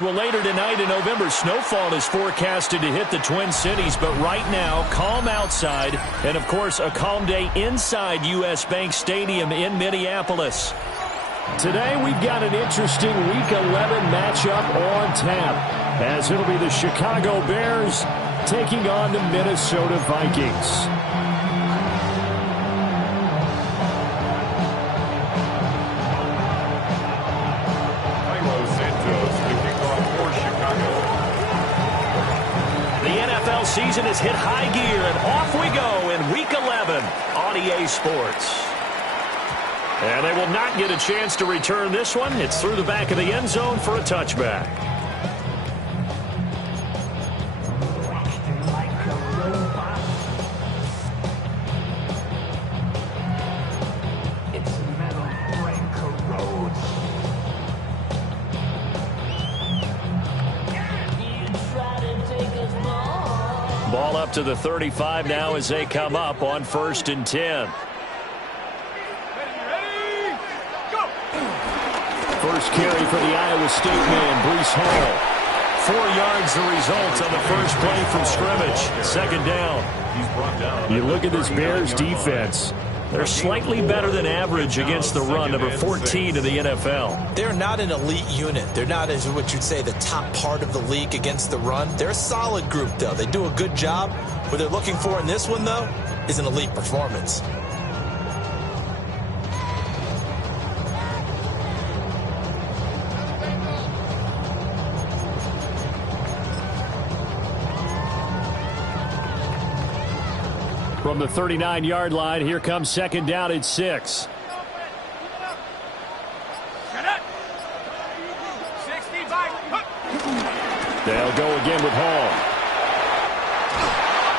Well, later tonight in November, snowfall is forecasted to hit the Twin Cities, but right now, calm outside, and of course, a calm day inside U.S. Bank Stadium in Minneapolis. Today, we've got an interesting Week 11 matchup on tap, as it'll be the Chicago Bears taking on the Minnesota Vikings. Season has hit high gear, and off we go in Week 11 on EA Sports. And they will not get a chance to return this one. It's through the back of the end zone for a touchback. Ball up to the 35 now as they come up on 1st and 10. First carry for the Iowa State man, Breece Hall. 4 yards the result on the first play from scrimmage. 2nd down. You look at this Bears defense. They're slightly better than average against the run, number 14 in the NFL. They're not an elite unit. They're not, as what you'd say, the top part of the league against the run. They're a solid group, though. They do a good job. What they're looking for in this one, though, is an elite performance. From the 39-yard line, here comes 2nd down at 6. They'll go again with Hall.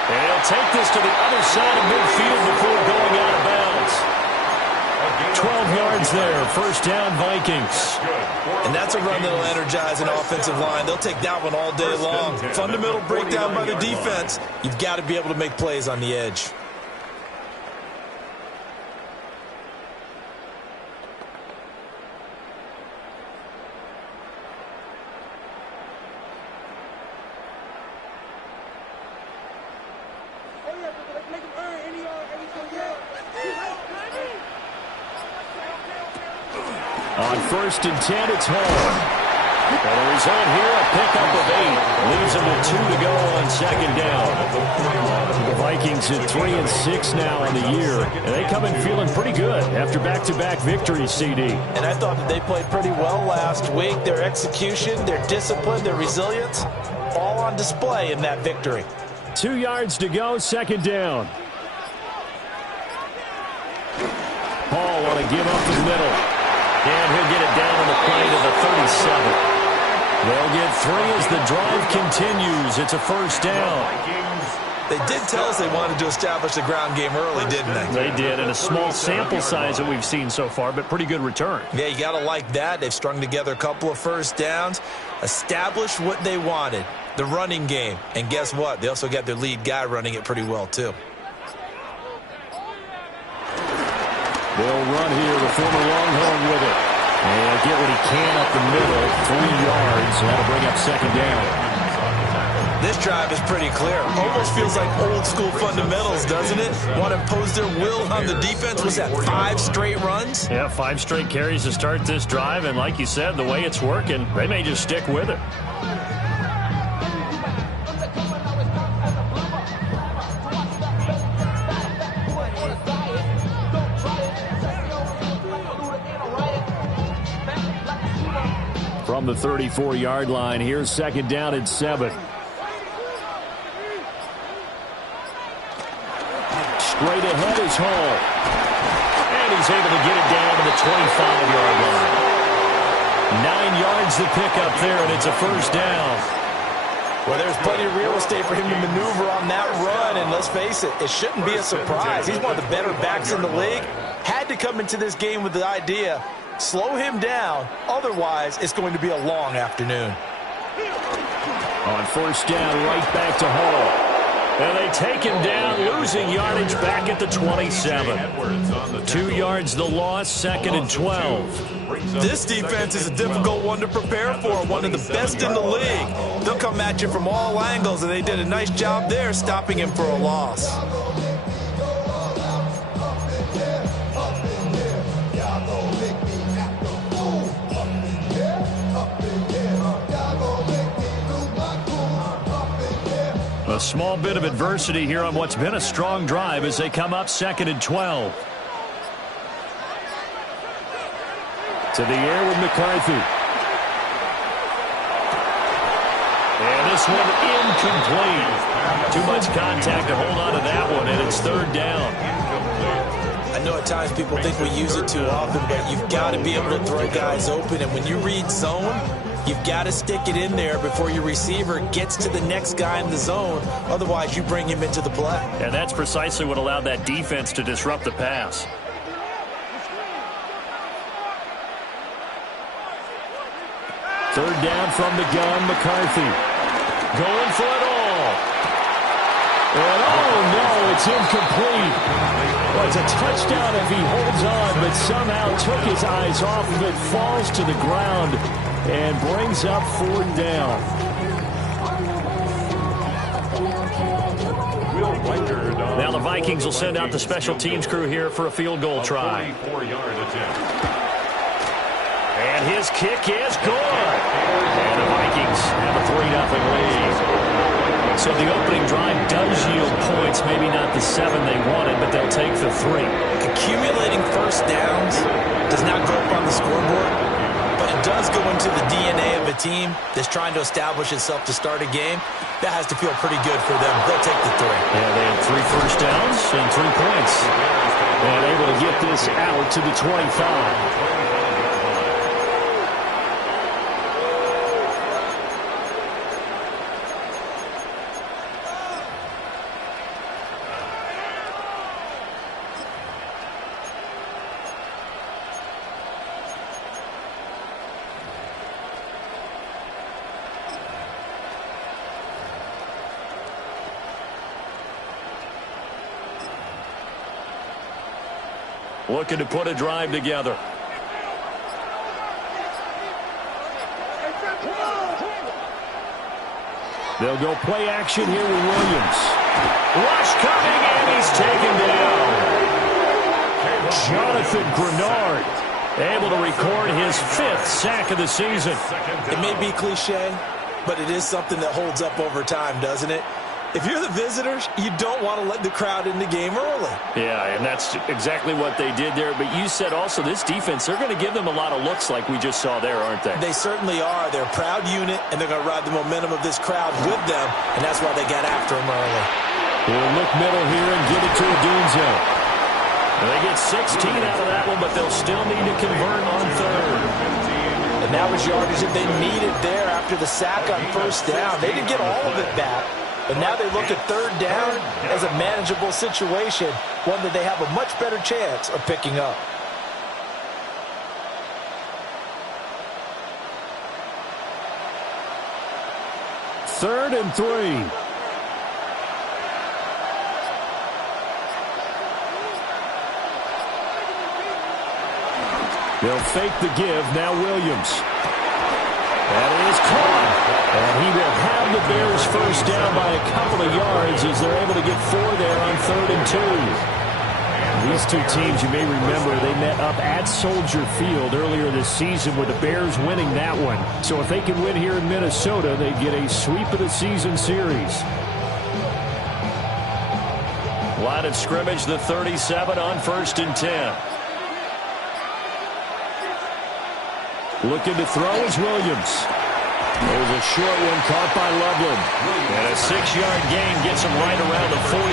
And he'll take this to the other side of midfield before going out of bounds. 12 yards there, 1st down Vikings. And that's a run that'll energize an offensive line. They'll take that one all day long. Fundamental breakdown by the defense. You've got to be able to make plays on the edge. On 1st and 10, it's Hall. And the result here, a pickup of 8. Leaves them with 2 to go on 2nd down. The Vikings at 3-6 now on the year. And they come in feeling pretty good after back-to-back victories, CD. And I thought that they played pretty well last week. Their execution, their discipline, their resilience, all on display in that victory. 2 yards to go, 2nd down. Hall want to give up the middle. And he'll get it down on the play to the 37. They'll get 3 as the drive continues. It's a 1st down. They did tell us they wanted to establish the ground game early, didn't they? They did, and a small sample size that we've seen so far, but pretty good return. Yeah, you got to like that. They've strung together a couple of 1st downs, established what they wanted, the running game. And guess what? They also got their lead guy running it pretty well, too. They'll run here, the former Longhorn with it. And get what he can up the middle, 3 yards, and that'll bring up 2nd down. This drive is pretty clear. Almost feels like old school fundamentals, doesn't it? Want to impose their will on the defense. Was that 5 straight runs? Yeah, 5 straight carries to start this drive, and like you said, the way it's working, they may just stick with it. From the 34-yard line, here's 2nd down at 7. Straight ahead is Hall. And he's able to get it down to the 25-yard line. 9 yards to pick up there, and it's a 1st down. Well, there's plenty of real estate for him to maneuver on that run, and let's face it, it shouldn't be a surprise. He's one of the better backs in the league. Had to come into this game with the idea, slow him down, otherwise it's going to be a long afternoon. On first down, right back to Hall. And they take him down, losing yardage back at the 27. 2 yards the loss, 2nd and 12. This defense is a difficult one to prepare for, one of the best in the league. They'll come at you from all angles, and they did a nice job there stopping him for a loss. A small bit of adversity here on what's been a strong drive as they come up 2nd and 12. To the air with McCarthy. And this one incomplete. Too much contact to hold on to that one, and it's 3rd down. I know at times people think we use it too often, but you've got to be able to throw guys open. And when you read zone, you've got to stick it in there before your receiver gets to the next guy in the zone. Otherwise, you bring him into the play. And that's precisely what allowed that defense to disrupt the pass. Third down from the gun, McCarthy. Going for it all. And oh no, it's incomplete. Well, it's a touchdown if he holds on, but somehow took his eyes off of it, falls to the ground, and brings up 4th down. Now the Vikings will send out the special teams crew here for a field goal try. And his kick is good. And the Vikings have a 3-0 lead. So the opening drive does yield points, maybe not the 7 they wanted, but they'll take the 3. Accumulating first downs does not go up on the scoreboard, but it does go into the DNA of a team that's trying to establish itself to start a game. That has to feel pretty good for them. They'll take the 3. Yeah, they had 3 first downs and 3 points. And able to get this out to the 25. Looking to put a drive together. They'll go play action here with Williams. Rush coming, and he's taken down. Jonathan Grenard able to record his 5th sack of the season. It may be cliche, but it is something that holds up over time, doesn't it? If you're the visitors, you don't want to let the crowd in the game early. Yeah, and that's exactly what they did there. But you said also this defense, they're going to give them a lot of looks like we just saw there, aren't they? They certainly are. They're a proud unit, and they're going to ride the momentum of this crowd with them, and that's why they got after them early. They'll look middle here and give it to Odunze. They get 16 out of that one, but they'll still need to convert on 3rd. And that was yardage that they needed there after the sack on first down. They didn't get all of it back. But now they look at 3rd down as a manageable situation, one that they have a much better chance of picking up. Third and 3. They'll fake the give. Now Williams. That is caught. And he will have the Bears first down by a couple of yards as they're able to get 4 there on 3rd and 2. These 2 teams, you may remember, they met up at Soldier Field earlier this season with the Bears winning that one. So if they can win here in Minnesota, they get a sweep of the season series. Line of scrimmage, the 37 on 1st and 10. Looking to throw is Williams. There's a short one caught by Loveland. And a 6-yard gain gets him right around the 43.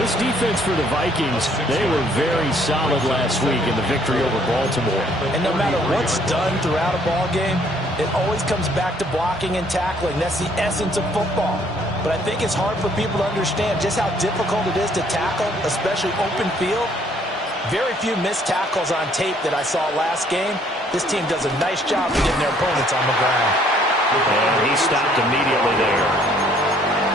This defense for the Vikings, they were very solid last week in the victory over Baltimore. And no matter what's done throughout a ball game, it always comes back to blocking and tackling. That's the essence of football. But I think it's hard for people to understand just how difficult it is to tackle, especially open field. Very few missed tackles on tape that I saw last game. This team does a nice job of getting their opponents on the ground. And he stopped immediately there.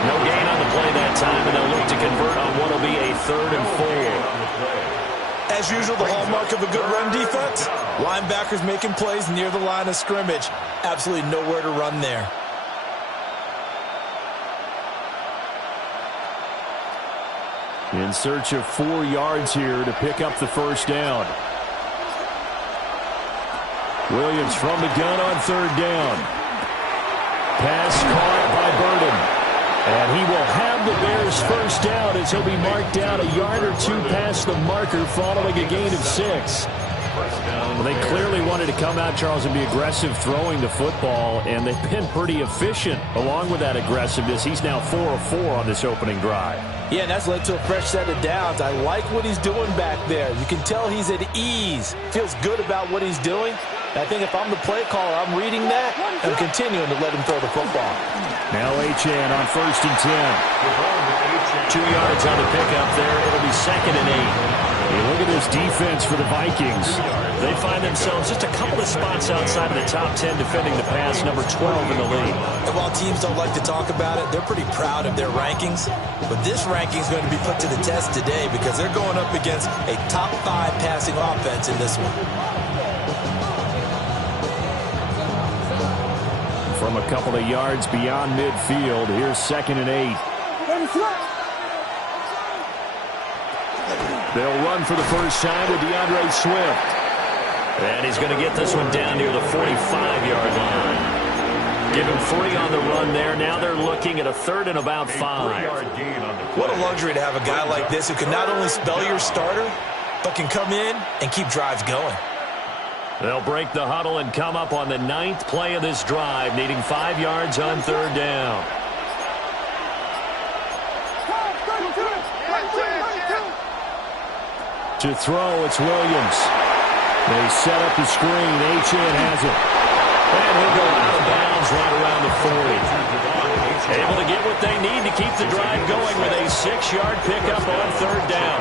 No gain on the play that time, and they'll look to convert on what will be a 3rd and 4. As usual, the hallmark of a good run defense, linebackers making plays near the line of scrimmage. Absolutely nowhere to run there. In search of 4 yards here to pick up the first down. Williams from the gun on 3rd down. Pass caught by Burden. And he will have the Bears first down as he'll be marked down a yard or 2 past the marker following a gain of 6. Well, they clearly wanted to come out, Charles, and be aggressive throwing the football, and they've been pretty efficient along with that aggressiveness. He's now 4 of 4 on this opening drive. Yeah, and that's led to a fresh set of downs. I like what he's doing back there. You can tell he's at ease. Feels good about what he's doing. I think if I'm the play caller, I'm reading that and continuing to let him throw the football. Now Achane on 1st and 10. 2 yards on the pickup there. It'll be 2nd and 8. Hey, look at this defense for the Vikings. They find themselves just a couple of spots outside of the top 10 defending the pass, number 12 in the league. And while teams don't like to talk about it, they're pretty proud of their rankings. But this ranking is going to be put to the test today because they're going up against a top 5 passing offense in this one. From a couple of yards beyond midfield, here's 2nd and 8. They'll run for the first time with DeAndre Swift. And he's going to get this one down near the 45-yard line. Give him 3 on the run there. Now they're looking at a 3rd and about 5. What a luxury to have a guy like this who can not only spell your starter, but can come in and keep drives going. They'll break the huddle and come up on the 9th play of this drive, needing 5 yards on 3rd down. To throw, it's Williams. They set up the screen. Achane has it. And he'll go out of bounds right around the 40. Able to get what they need to keep the drive going with a 6-yard pickup on 3rd down.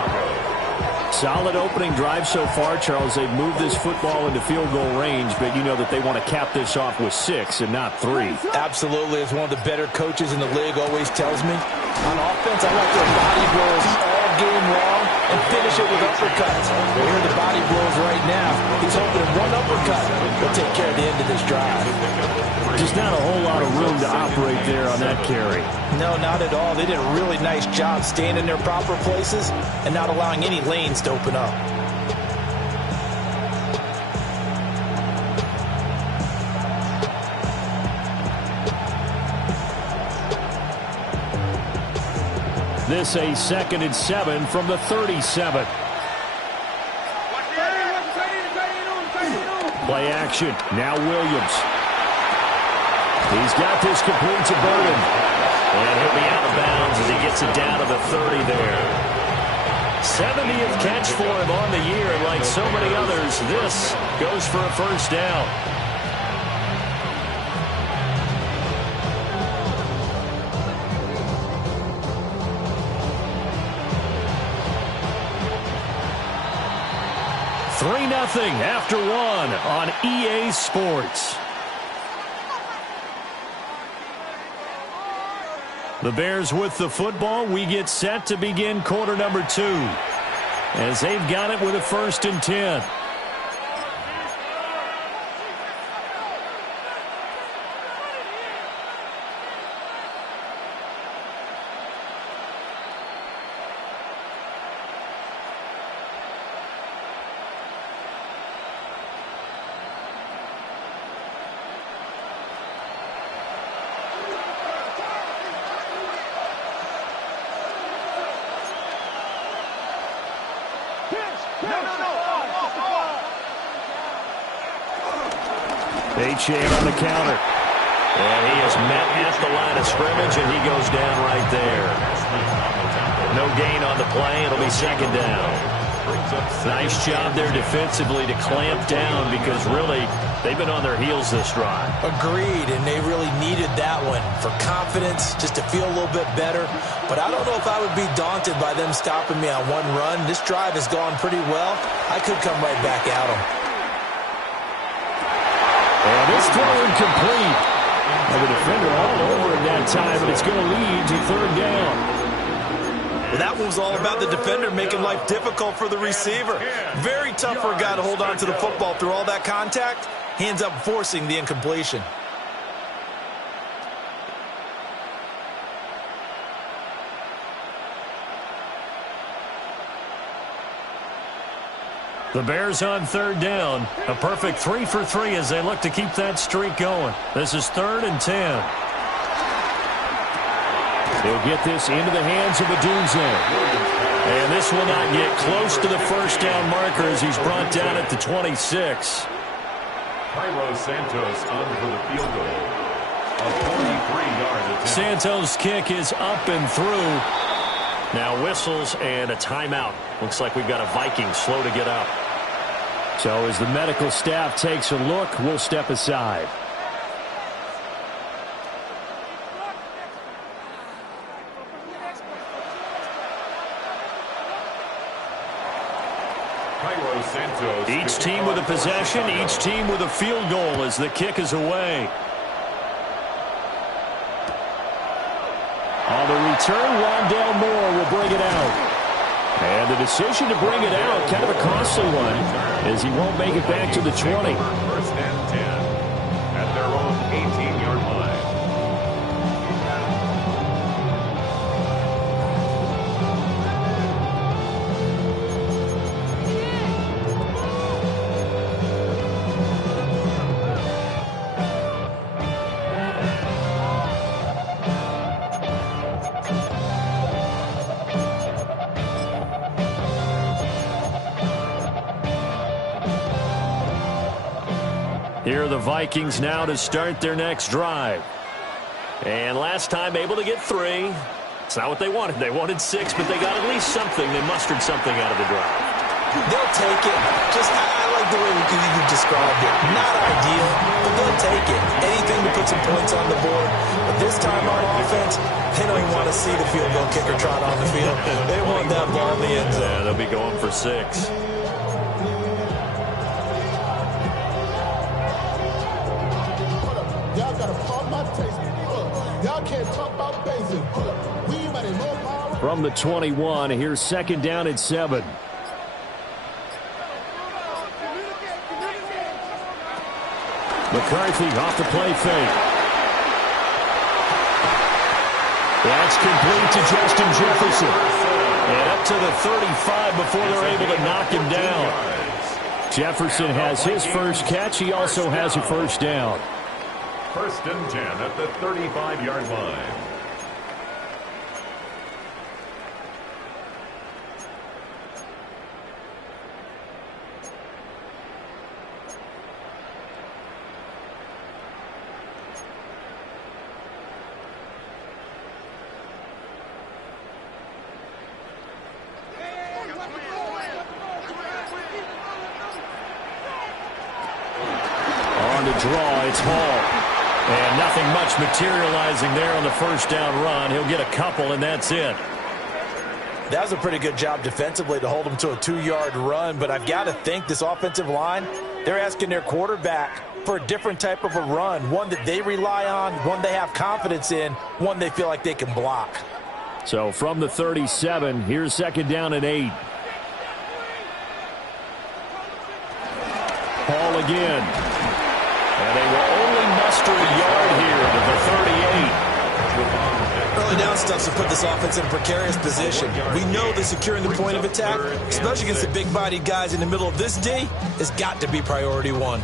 Solid opening drive so far, Charles. They've moved this football into field goal range, but you know that they want to cap this off with 6 and not 3. Absolutely. As one of the better coaches in the league always tells me, on offense, I like their body blows all game long and finish it with uppercuts. We're hearing the body blows right now. He's hoping that one uppercut will take care of the end of this drive. Just not a whole lot of room to operate there on that carry. No, not at all. They did a really nice job staying in their proper places and not allowing any lanes to open up. This a 2nd and 7 from the 37. Play action. Now Williams. He's got this complete to Burden. And he'll be out of bounds as he gets it down to the 30 there. 70th catch for him on the year, and like so many others, this goes for a first down. Nothing after 1 on EA Sports. The Bears with the football. We get set to begin quarter number 2 as they've got it with a 1st and 10. Achane on the counter. And he is met at the line of scrimmage, and he goes down right there. No gain on the play. It'll be 2nd down. Nice job there defensively to clamp down because really they've been on their heels this drive. Agreed, and they really needed that one for confidence, just to feel a little bit better. But I don't know if I would be daunted by them stopping me on one run. This drive has gone pretty well. I could come right back at them. And this throw incomplete. And the defender all over it that time, but it's going to lead to third down. Well, that one was all about the defender making life difficult for the receiver. Very tough for a guy to hold on to the football through all that contact. He ends up forcing the incompletion. The Bears on third down. A perfect 3 for 3 as they look to keep that streak going. This is 3rd and 10. He'll get this into the hands of Adunze. And this will not get close to the first down marker as he's brought down at the 26. Santos on for the field goal. A 43-yard attempt. Santos' kick is up and through. Now whistles and a timeout. Looks like we've got a Vikings slow to get up. So as the medical staff takes a look, we'll step aside. Each team with a possession, each team with a field goal as the kick is away. On the return, Rondale Moore will bring it out. And the decision to bring it out, kind of a costly one, as he won't make it back to the 20. 1st and 10 at their own 18-yard line. Here are the Vikings now to start their next drive. And last time able to get 3. It's not what they wanted. They wanted 6, but they got at least something. They mustered something out of the drive. They'll take it. I like the way you described it. Not ideal, but they'll take it. Anything to put some points on the board. But this time on offense, they don't even want to see the field goal kicker trot on the field. They want that ball in the end zone. Yeah, they'll be going for 6. Y'all gotta pump my taste. Y'all can't talk about basic. We ain't ready no power. From the 21, here's 2nd down and 7. McCarthy off the play fake. That's complete to Justin Jefferson. And up to the 35 before they're able to knock him down. Jefferson has his first catch. He also has a first down. 1st and 10 at the 35-yard line. On the draw, it's Hall. And nothing much materializing there on the first down run. He'll get a couple, and that's it. That was a pretty good job defensively to hold him to a 2-yard run, but I've got to think this offensive line, they're asking their quarterback for a different type of a run, one that they rely on, one they have confidence in, one they feel like they can block. So from the 37, here's 2nd down and 8. Hall again. And they will only muster a yard here to the 38. Early down stuff to put this offense in a precarious position. We know that securing the point of attack, especially against the big-bodied guys in the middle of this D, has got to be priority 1.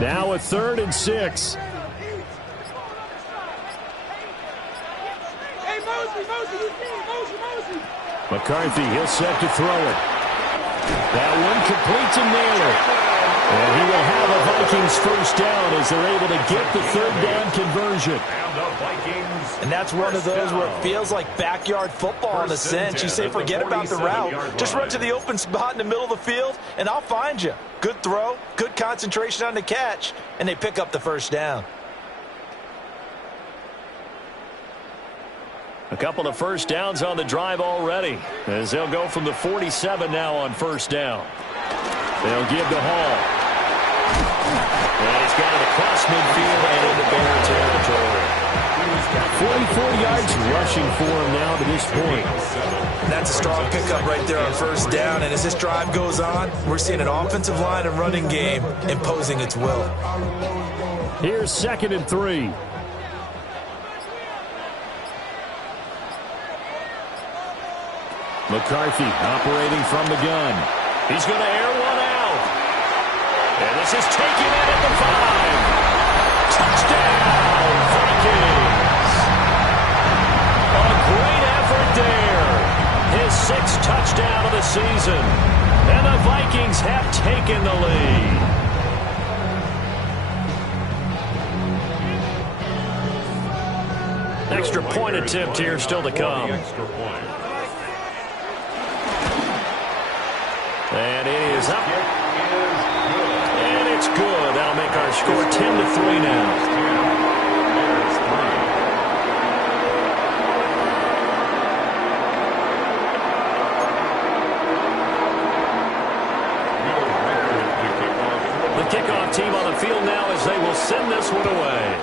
Now a 3rd and 6. Mosley. McCarthy, he'll set to throw it. That one complete to Naylor. And he will have a Vikings first down as they're able to get the third down conversion. And that's one of those where it feels like backyard football in a sense. You say forget about the route. Just run to the open spot in the middle of the field, and I'll find you. Good throw, good concentration on the catch, and they pick up the first down. A couple of first downs on the drive already as they'll go from the 47 now on first down. They'll give to Hall. And he's got it across midfield and into Bear territory. 44 yards rushing for him now to this point. That's a strong pickup right there on first down. And as this drive goes on, we're seeing an offensive line and running game imposing its will. Here's 2nd and 3. McCarthy operating from the gun. He's going to air one out. And this is taken in at the 5. Touchdown, Vikings. A great effort there. His 6th touchdown of the season. And the Vikings have taken the lead. Extra point attempt here still to come. And it is up. And it's good. That'll make our score 10-3 now. The kickoff team on the field now as they will send this one away.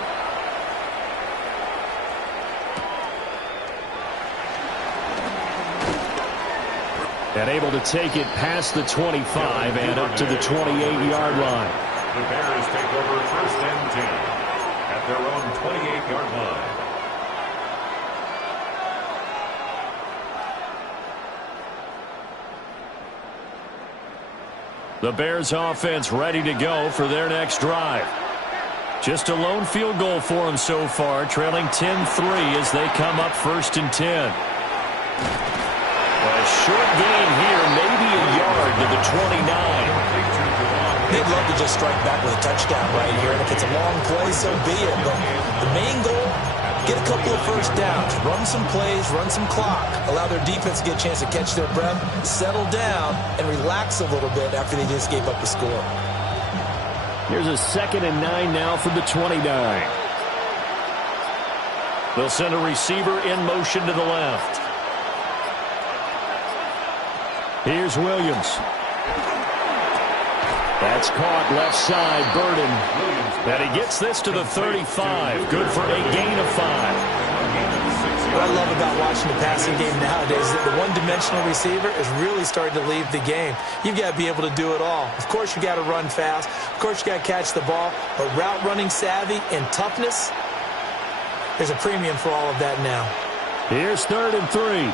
And able to take it past the 25 and up to the 28-yard line. The Bears take over 1st and 10 at their own 28-yard line. The Bears offense ready to go for their next drive. Just a lone field goal for them so far, trailing 10-3 as they come up 1st and 10. A short gain here, maybe a yard to the 29. They'd love to just strike back with a touchdown right here, and if it's a long play, so be it. But the main goal, get a couple of first downs, run some plays, run some clock, allow their defense to get a chance to catch their breath, settle down, and relax a little bit after they just gave up the score. Here's a 2nd and 9 now from the 29. They'll send a receiver in motion to the left. Here's Williams. That's caught left side, Burden. And he gets this to the 35. Good for a gain of 5. What I love about watching the passing game nowadays is that the one-dimensional receiver is really starting to leave the game. You've got to be able to do it all. Of course, you got to run fast. Of course, you got to catch the ball. But route running savvy and toughness, there's a premium for all of that now. Here's 3rd and 3.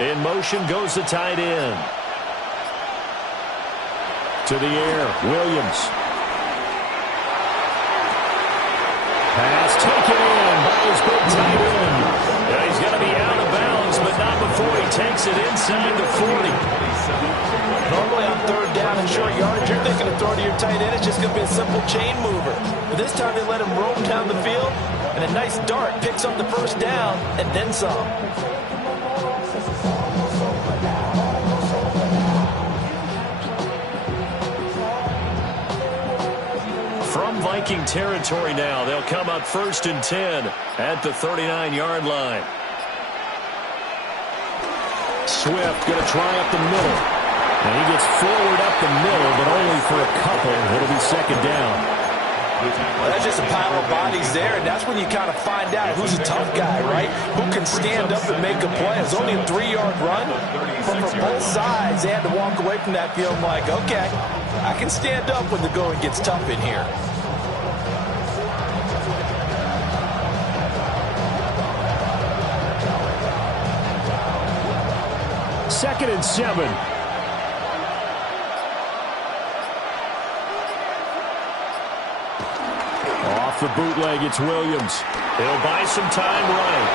In motion goes the tight end. To the air, Williams. Pass taken in by his big tight end. Yeah, he's going to be out of bounds, but not before he takes it inside the 40. Normally on 3rd down and short yardage, you're thinking to throw to your tight end. It's just going to be a simple chain mover. But this time they let him roam down the field, and a nice dart picks up the first down and then some. From Viking territory now, they'll come up 1st and 10 at the 39-yard line. Swift going to try up the middle. And he gets forward up the middle, but only for a couple. It'll be 2nd down. Well, that's just a pile of bodies there, and that's when you kind of find out who's a tough guy, right? Who can stand up and make a play. It was only a 3-yard run, but for both sides, they had to walk away from that field like, okay, I can stand up when the going gets tough in here. Second and 7. Off the bootleg, it's Williams. He'll buy some time running.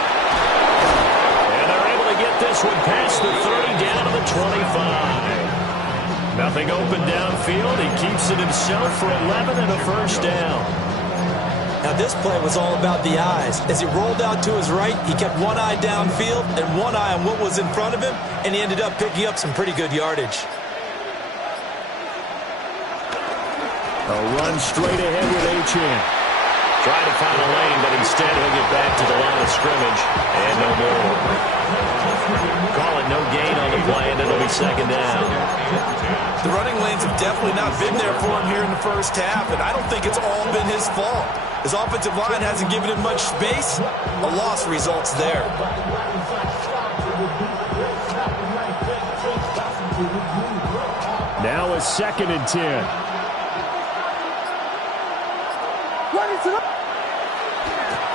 And they're able to get this one past the 30 down to the 25. Nothing open downfield. He keeps it himself for 11 and a first down. Now, this play was all about the eyes. As he rolled out to his right, he kept one eye downfield and one eye on what was in front of him, and he ended up picking up some pretty good yardage. A run straight ahead with Achane. Trying to find a lane, but instead he'll get back to the line of scrimmage, and no more. Call it no gain on the play, and it'll be second down. The running lanes have definitely not been there for him here in the first half, and I don't think it's all been his fault. His offensive line hasn't given him much space. A loss results there. Now a 2nd and 10.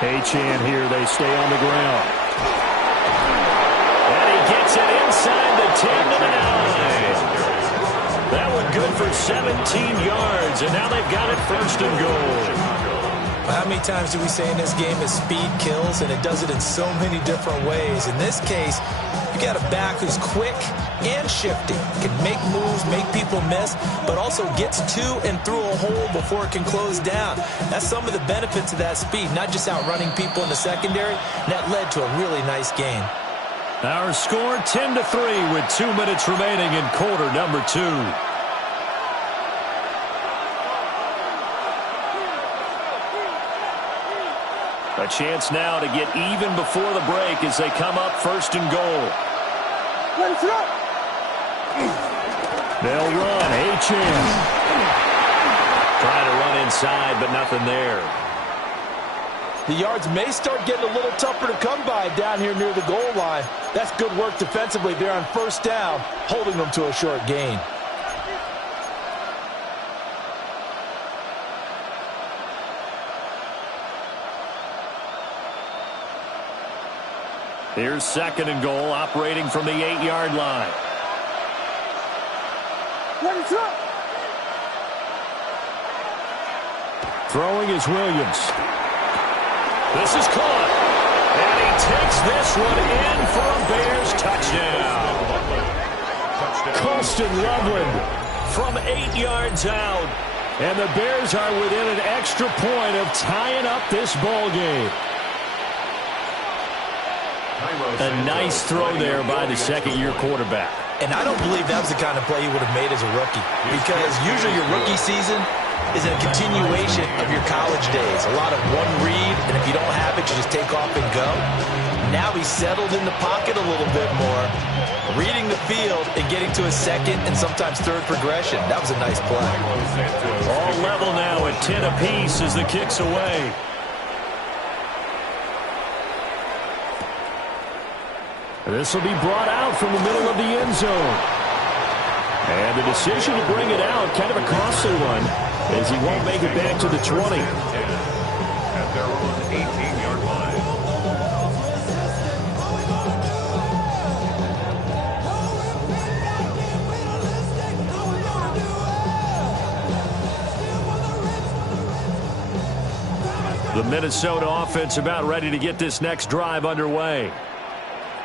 Achane here, they stay on the ground. And he gets it inside the 10 to the 9. That one good for 17 yards, and now they've got it 1st and goal. How many times do we say in this game that speed kills, and it does it in so many different ways? In this case, you got a back who's quick and shifty, can make moves, make people miss, but also gets to and through a hole before it can close down. That's some of the benefits of that speed, not just outrunning people in the secondary. And that led to a really nice game. Our score 10-3 with 2 minutes remaining in quarter number 2. A chance now to get even before the break as they come up 1st and goal. They'll run. Achane. Trying to run inside, but nothing there. The yards may start getting a little tougher to come by down here near the goal line. That's good work defensively there on 1st down, holding them to a short gain. Here's 2nd and goal, operating from the 8-yard line. Throwing is Williams. This is caught. And he takes this one in for a Bears touchdown. Colston Loveland from 8 yards out. And the Bears are within an extra point of tying up this ball game. A nice throw there by the 2nd-year quarterback. And I don't believe that was the kind of play he would have made as a rookie, because usually your rookie season is a continuation of your college days. A lot of one read, and if you don't have it, you just take off and go. Now he's settled in the pocket a little bit more, reading the field and getting to a 2nd and sometimes 3rd progression. That was a nice play. All level now at 10 apiece as the kick's away. This will be brought out from the middle of the end zone. And the decision to bring it out, kind of a costly one, as he won't make it back to the 20. At their own 18-yard line. The Minnesota offense about ready to get this next drive underway.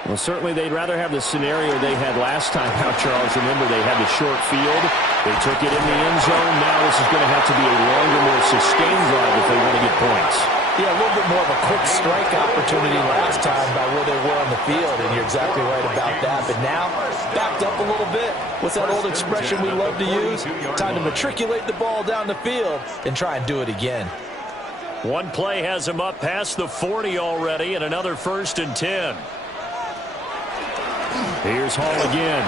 Well, certainly they'd rather have the scenario they had last time out, Charles. Remember, they had the short field. They took it in the end zone. Now this is going to have to be a longer, more sustained drive if they want to get points. Yeah, a little bit more of a quick strike opportunity last time by where they were on the field, and you're exactly right about that. But now, backed up a little bit. What's that old expression we love to use? Time to matriculate the ball down the field and try and do it again. One play has him up past the 40 already, and another 1st and 10. Here's Hall again.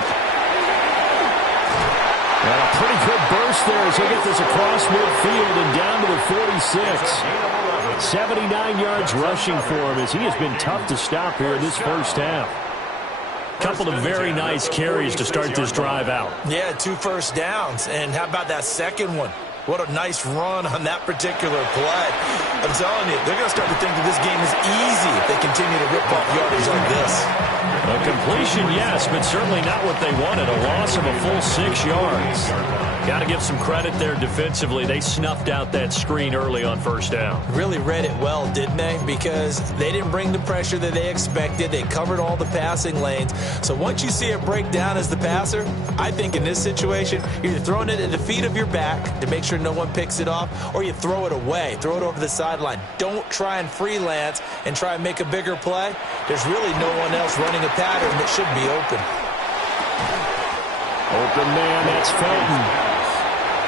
And a pretty good burst there as he gets this across midfield and down to the 46. 79 yards rushing for him as he has been tough to stop here in this first half. Couple of very nice carries to start this drive out. Yeah, 2 first downs. And how about that second one? What a nice run on that particular play. I'm telling you, they're going to start to think that this game is easy if they continue to rip off yardage like this. A completion, yes, but certainly not what they wanted. A loss of a full 6 yards. Got to give some credit there defensively. They snuffed out that screen early on first down. Really read it well, didn't they? Because they didn't bring the pressure that they expected. They covered all the passing lanes. So once you see it break down as the passer, I think in this situation, you're either throwing it at the feet of your back to make sure no one picks it off, or you throw it away. Throw it over the sideline. Don't try and freelance and try and make a bigger play. There's really no one else running a pattern that should be open. Open man, that's Felton.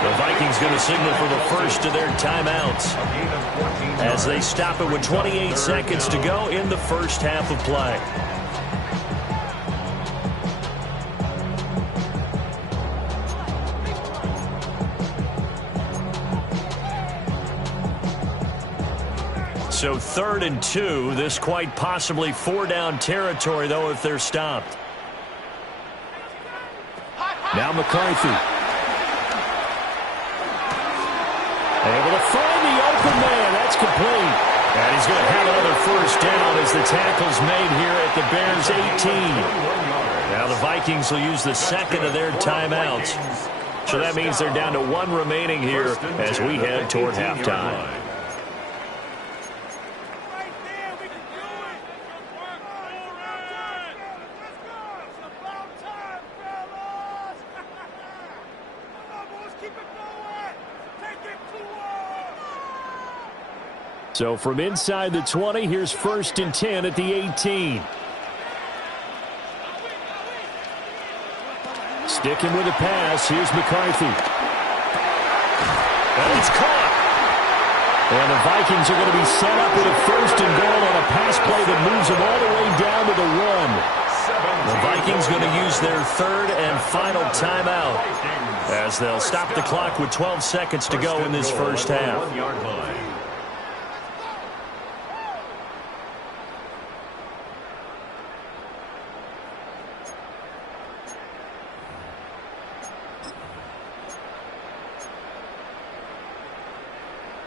The Vikings going to signal for the first of their timeouts as they stop it with 28 seconds to go in the first half of play. So 3rd and 2. This quite possibly 4-down territory, though, if they're stopped. Now McCarthy. Able to find the open man. That's complete. And he's going to have another first down as the tackle's made here at the Bears' 18. Now the Vikings will use the second of their timeouts. So that means they're down to 1 remaining here as we head toward halftime. So from inside the 20, here's 1st and 10 at the 18. Sticking with a pass, here's McCarthy. And it's caught. And the Vikings are going to be set up with a 1st and goal on a pass play that moves them all the way down to the 1. The Vikings going to use their 3rd and final timeout as they'll stop the clock with 12 seconds to go in this first half.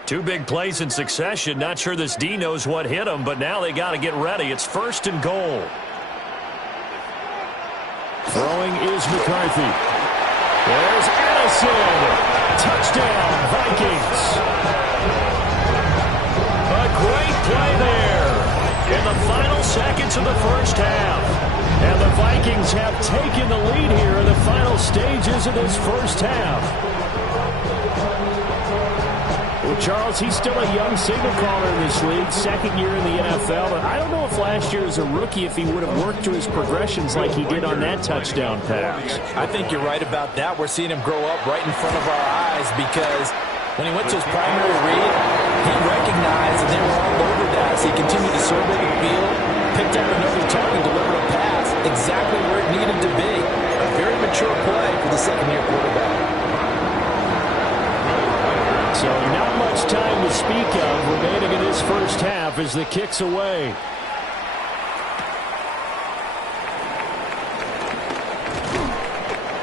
Two big plays in succession. Not sure this D knows what hit him, but now they got to get ready. It's 1st and goal. Throwing is McCarthy. There's Allison. Touchdown, Vikings. A great play there in the final seconds of the first half. And the Vikings have taken the lead here in the final stages of this first half. Well, Charles, he's still a young signal caller in this league, 2nd year in the NFL. But I don't know if last year as a rookie, if he would have worked through his progressions like he did on that touchdown pass. I think you're right about that. We're seeing him grow up right in front of our eyes because when he went to his primary read, he recognized that they were all over that as he continued to survey the field, picked up another target, delivered a pass exactly where it needed to be. A very mature play for the 2nd-year quarterback. So not much time to speak of remaining in this first half as the kick's away.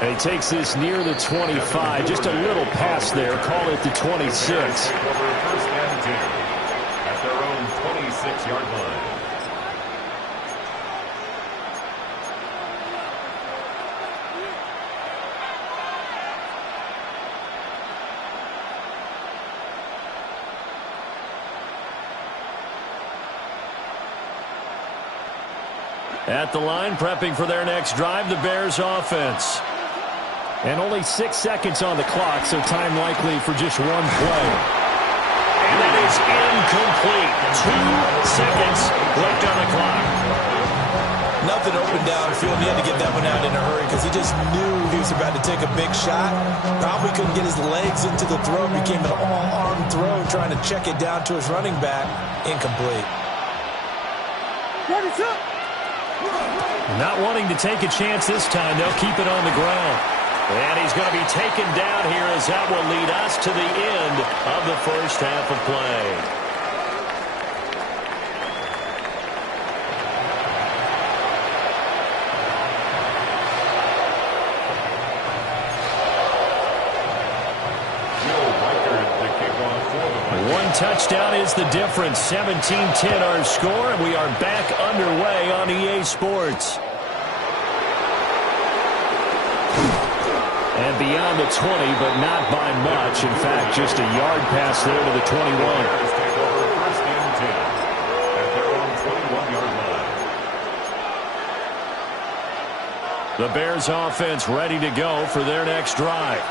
And he takes this near the 25. Just a little pass there. Call it the 26. First and 10 at their own 26-yard line. At the line, prepping for their next drive, the Bears offense. And only 6 seconds on the clock, so time likely for just one play. And that is incomplete. 2 seconds left on the clock. Nothing open downfield. He had to get that one out in a hurry because he just knew he was about to take a big shot. Probably couldn't get his legs into the throw. Became an all-arm throw trying to check it down to his running back. Incomplete. Not wanting to take a chance this time. They'll keep it on the ground. And he's going to be taken down here as that will lead us to the end of the first half of play. One touchdown is the difference. 17-10 our score, and we are back underway on EA Sports. beyond the 20, but not by much. In fact, just a yard pass there to the 21. Take over first and 10 at their own 21-yard line. The Bears offense ready to go for their next drive.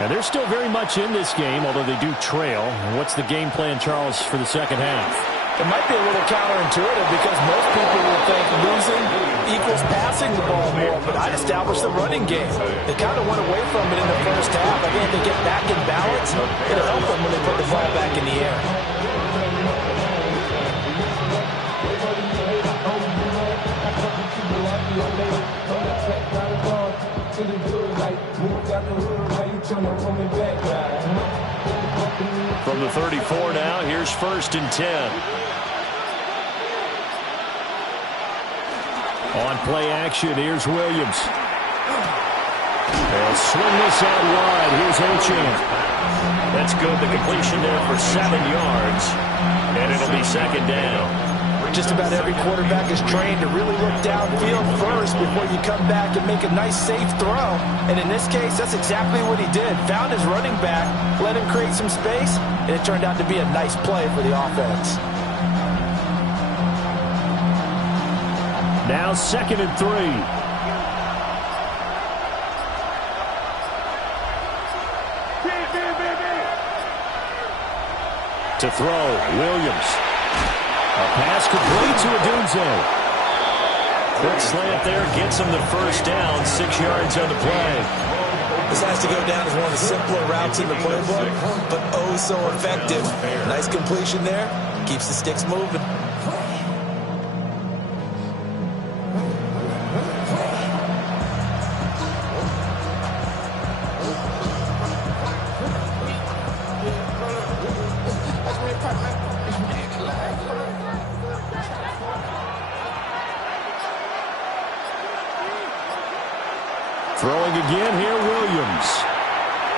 And they're still very much in this game, although they do trail. What's the game plan, Charles, for the second half? It might be a little counterintuitive because most people will think losing equals passing the ball more, but I'd establish the running game. They kind of went away from it in the first half. I think if they get back in balance, it'll help them when they put the ball back in the air. From the 34 now, here's first and 10. On play action, here's Williams. They'll swing this out wide. Here's Achane. That's good. The completion there for 7 yards. And it'll be second down. Just about every quarterback is trained to really look downfield first before you come back and make a nice, safe throw. And in this case, that's exactly what he did. Found his running back, let him create some space, and it turned out to be a nice play for the offense. Now second and 3. To throw, Williams. A pass complete to Odunze. Quick slant there, gets him the first down, 6 yards on the play. This has to go down as one of the simpler routes in the playbook, but oh so effective. Nice completion there, keeps the sticks moving. Throwing again here, Williams.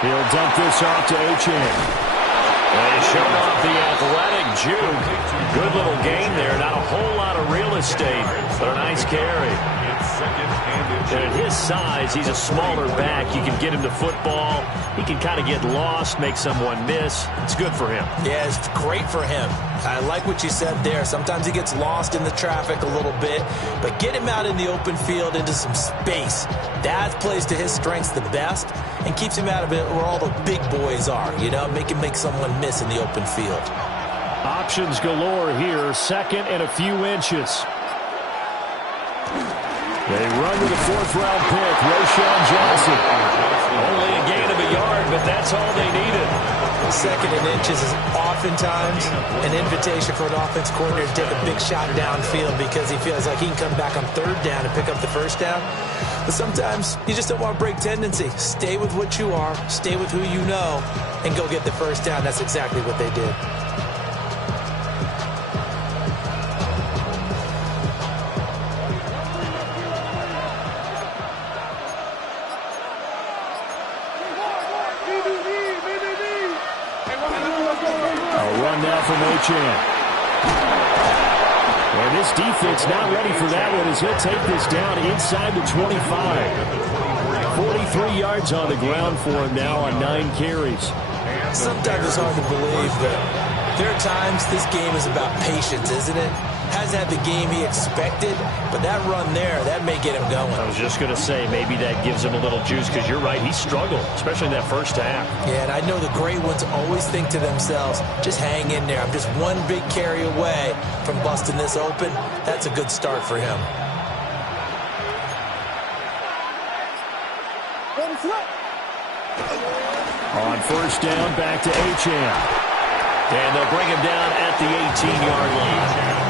He'll dump this off to Achane. And he's showing off the athletic juke. Good little gain there. Not a whole lot of real estate, but a nice carry. And at his size, he's a smaller back. You can get him the football. He can kind of get lost, make someone miss. It's good for him. Yeah, it's great for him. I like what you said there. Sometimes he gets lost in the traffic a little bit, but get him out in the open field into some space. That plays to his strengths the best and keeps him out of it where all the big boys are, you know, make him make someone miss in the open field. Options galore here. Second and a few inches. They run to the 4th-round pick, Roschon Johnson. Only a gain of a yard, but that's all they needed. Second and inches is oftentimes an invitation for an offense coordinator to take a big shot downfield because he feels like he can come back on 3rd down and pick up the 1st down. But sometimes you just don't want to break tendency. Stay with what you are, stay with who you know, and go get the 1st down. That's exactly what they did. From Achane. And this defense not ready for that one as he'll take this down inside the 25. 43 yards on the ground for him now on 9 carries. Sometimes it's hard to believe, but there are times this game is about patience, isn't it? Hasn't had the game he expected, but that run there, that may get him going. I was just going to say, maybe that gives him a little juice because you're right, he struggled, especially in that first half. Yeah, and I know the great ones always think to themselves, just hang in there. I'm just one big carry away from busting this open. That's a good start for him. On first down, back to Achane. And they'll bring him down at the 18-yard line.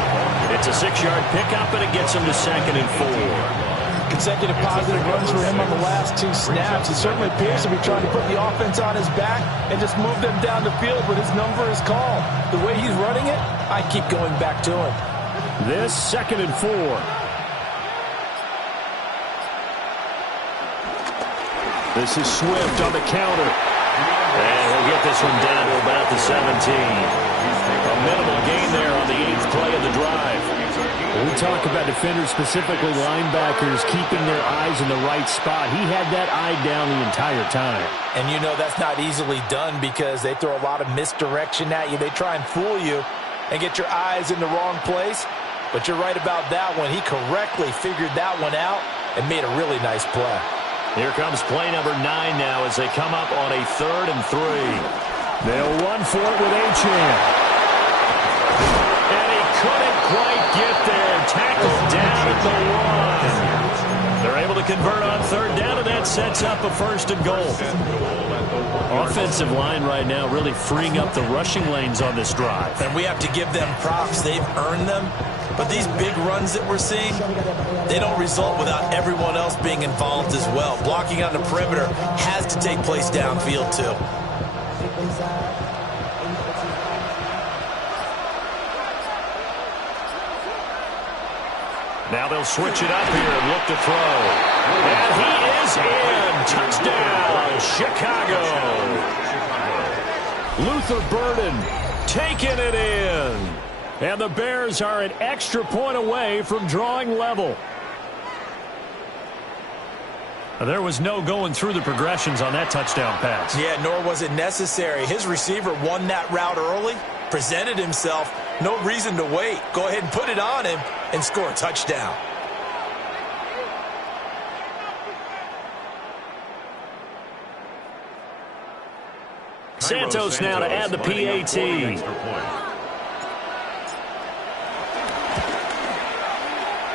It's a 6-yard pickup, and it gets him to 2nd and 4. Consecutive positive runs for him on the last 2 snaps. He certainly appears to be trying to put the offense on his back and just move them down the field, but his number is called. The way he's running it, I keep going back to him. This 2nd and 4. This is Swift on the counter. And he'll get this one down to about the 17. A minimal gain there on the 8th play of the drive. When we talk about defenders, specifically linebackers, keeping their eyes in the right spot, he had that eye down the entire time. And you know that's not easily done because they throw a lot of misdirection at you. They try and fool you and get your eyes in the wrong place. But you're right about that one. He correctly figured that one out and made a really nice play. Here comes play number 9 now as they come up on a 3rd and 3. They'll run for it with Achane. And he couldn't quite get there. Tackled down at the 1. They're able to convert on 3rd down, and that sets up a 1st and goal. Offensive line right now really freeing up the rushing lanes on this drive. And we have to give them props. They've earned them. But these big runs that we're seeing, they don't result without everyone else being involved as well. Blocking on the perimeter has to take place downfield too. Now they'll switch it up here and look to throw. And he is in. Touchdown, Chicago. Luther Burden taking it in. And the Bears are an extra point away from drawing level. There was no going through the progressions on that touchdown pass. Yeah, nor was it necessary. His receiver won that route early, presented himself. No reason to wait. Go ahead and put it on him and score a touchdown. Santos now to add the PAT.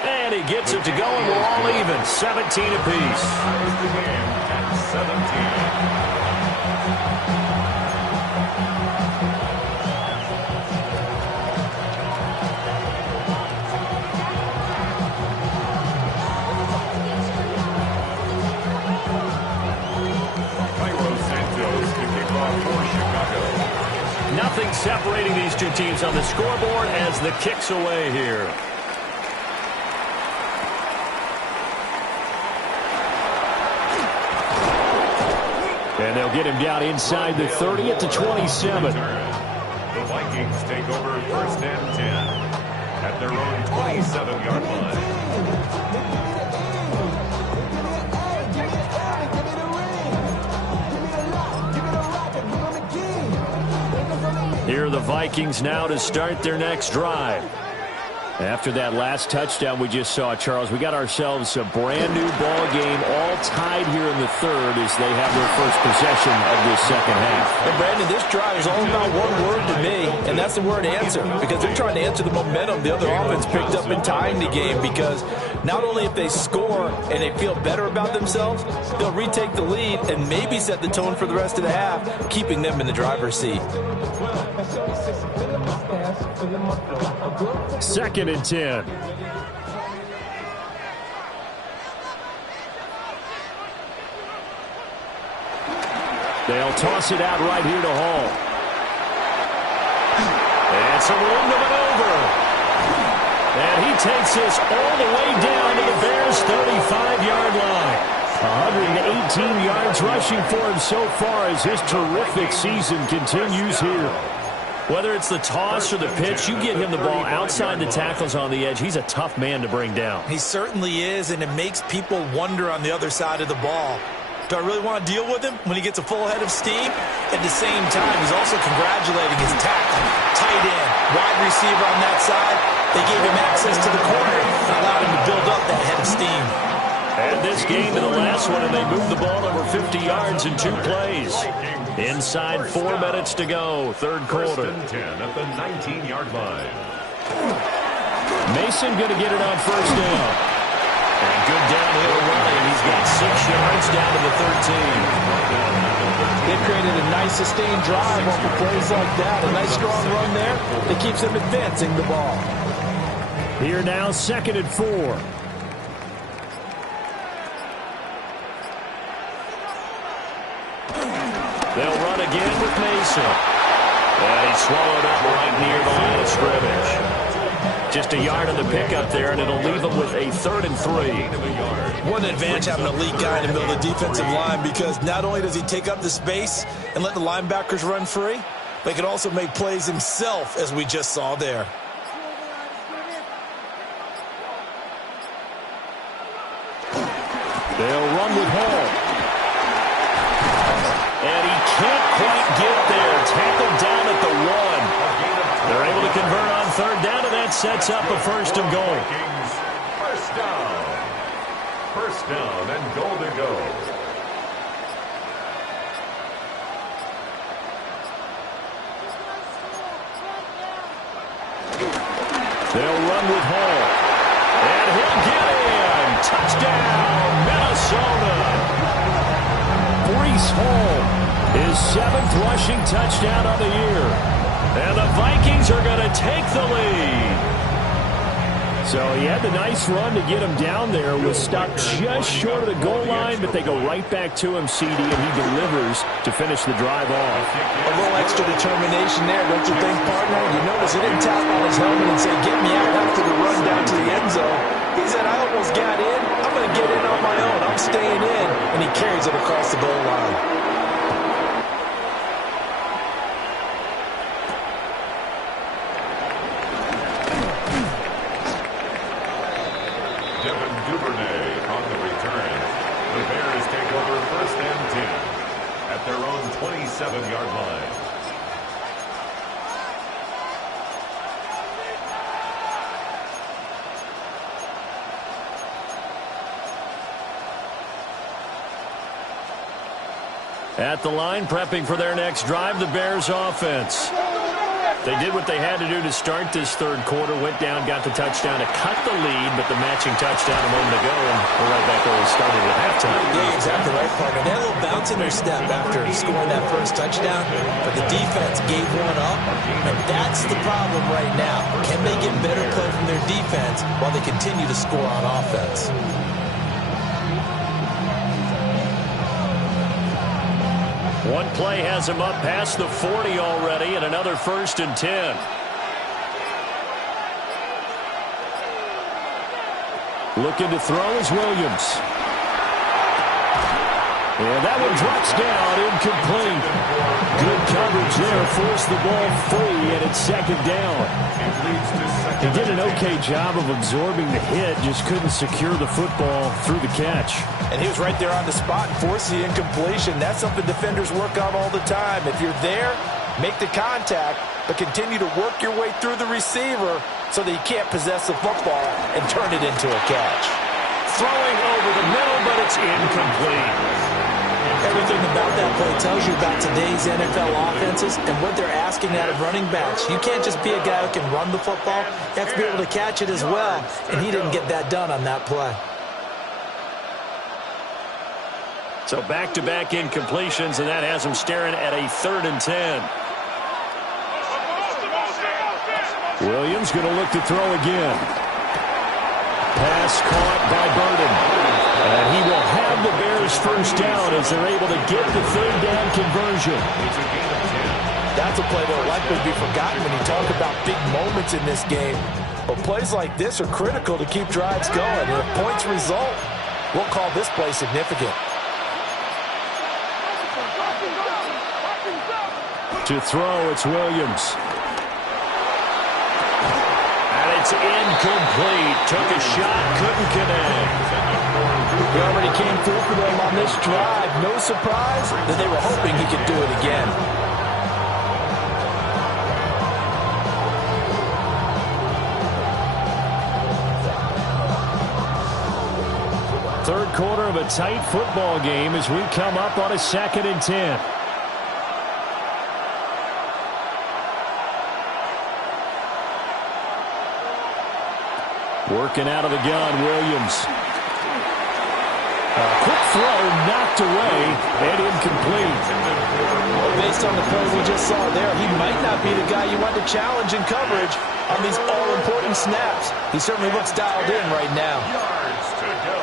And he gets it to go, and we're all even. 17 apiece. 17. Nothing separating these two teams on the scoreboard as the kick's away here. And they'll get him down inside the 30 at the 27. The Vikings take over 1st and 10 at their own 27-yard line. Here are the Vikings now to start their next drive. After that last touchdown we just saw, Charles, we got ourselves a brand-new ball game, all tied here in the 3rd as they have their first possession of this 2nd half. And Brandon, this drive is all about one word to me, and that's the word answer, because they're trying to answer the momentum the other offense picked up in tying the game, because not only if they score and they feel better about themselves, they'll retake the lead and maybe set the tone for the rest of the half, keeping them in the driver's seat. 2nd and 10. They'll toss it out right here to Hall. And some room to maneuver. And he takes this all the way down to the Bears' 35-yard line. 118 yards rushing for him so far as his terrific season continues here. Whether it's the toss or the pitch, you get him the ball outside the tackles on the edge. He's a tough man to bring down. He certainly is, and it makes people wonder on the other side of the ball. Do I really want to deal with him when he gets a full head of steam? At the same time, he's also congratulating his tackle. Tight end, wide receiver on that side. They gave him access to the corner and allowed him to build up that head of steam. And this game to the last one, and they moved the ball over 50 yards in 2 plays. Inside 4 minutes to go, 3rd quarter. 1st and 10 at the 19-yard line. Mason going to get it on 1st down. And good downhill running. He's got 6 yards down to the 13. They've created a nice sustained drive off of plays like that. A nice strong run there that keeps them advancing the ball. Here now, 2nd and 4. They'll run again with Mason. And he's swallowed up right near the line of scrimmage. Just a yard on the pickup there, and it'll leave them with a 3rd and 3. What an advantage having a lead guy in the middle of the defensive line, because not only does he take up the space and let the linebackers run free, but he can also make plays himself, as we just saw there. They'll run with Hall. And he can't quite get there. Tackled down at the 1. They're able to convert on third down, and that sets up a first and goal. First down. First down and goal to go. They'll run with Hall. And he'll get in. Touchdown, Minnesota. Breece Hall, his 7th rushing touchdown of the year. And the Vikings are going to take the lead. So he had the nice run to get him down there. Was stopped just short of the goal line, but they go right back to him, CD, and he delivers to finish the drive off. A little extra determination there, don't you think, partner? You notice he didn't tap on his helmet and say, get me out after the run down to the end zone. He said, I almost got in. I'm going to get in on my own. I'm staying in. And he carries it across the goal line. On the return, the Bears take over first and 10 at their own 27-yard line. At the line, prepping for their next drive, the Bears offense. They did what they had to do to start this third quarter, went down, got the touchdown to cut the lead, but the matching touchdown a moment ago, and we're right back where we started at halftime. Yeah, exactly right, partner. They had a little bounce in their step after scoring that first touchdown, but the defense gave one up, and that's the problem right now. Can they get better play from their defense while they continue to score on offense? One play has him up past the 40 already, and another first and 10. Looking to throw is Williams. And that one drops down, incomplete. Good coverage there, forced the ball free, and it's second down. He did an okay job of absorbing the hit, just couldn't secure the football through the catch. And he was right there on the spot, forcing the incompletion. That's something defenders work on all the time. If you're there, make the contact, but continue to work your way through the receiver so that you can't possess the football and turn it into a catch. Throwing over the middle, but it's incomplete. Everything about that play tells you about today's NFL offenses and what they're asking out of running backs. You can't just be a guy who can run the football. You have to be able to catch it as well, and he didn't get that done on that play. So back-to-back incompletions, and that has him staring at a 3rd and 10. Williams going to look to throw again. Pass caught by Burden. And he will have the Bears first down as they're able to get the 3rd down conversion. That's a play that will likely be forgotten when you talk about big moments in this game. But plays like this are critical to keep drives going. And if points result, we'll call this play significant. To throw, it's Williams. And it's incomplete. Took a shot, couldn't connect. He already came through for them on this drive. No surprise that they were hoping he could do it again. Third quarter of a tight football game as we come up on a 2nd and 10. Working out of the gun, Williams. Quick throw knocked away and incomplete. Well, based on the play we just saw there, he might not be the guy you want to challenge in coverage on these all-important snaps. He certainly looks dialed in right now. Yards to go.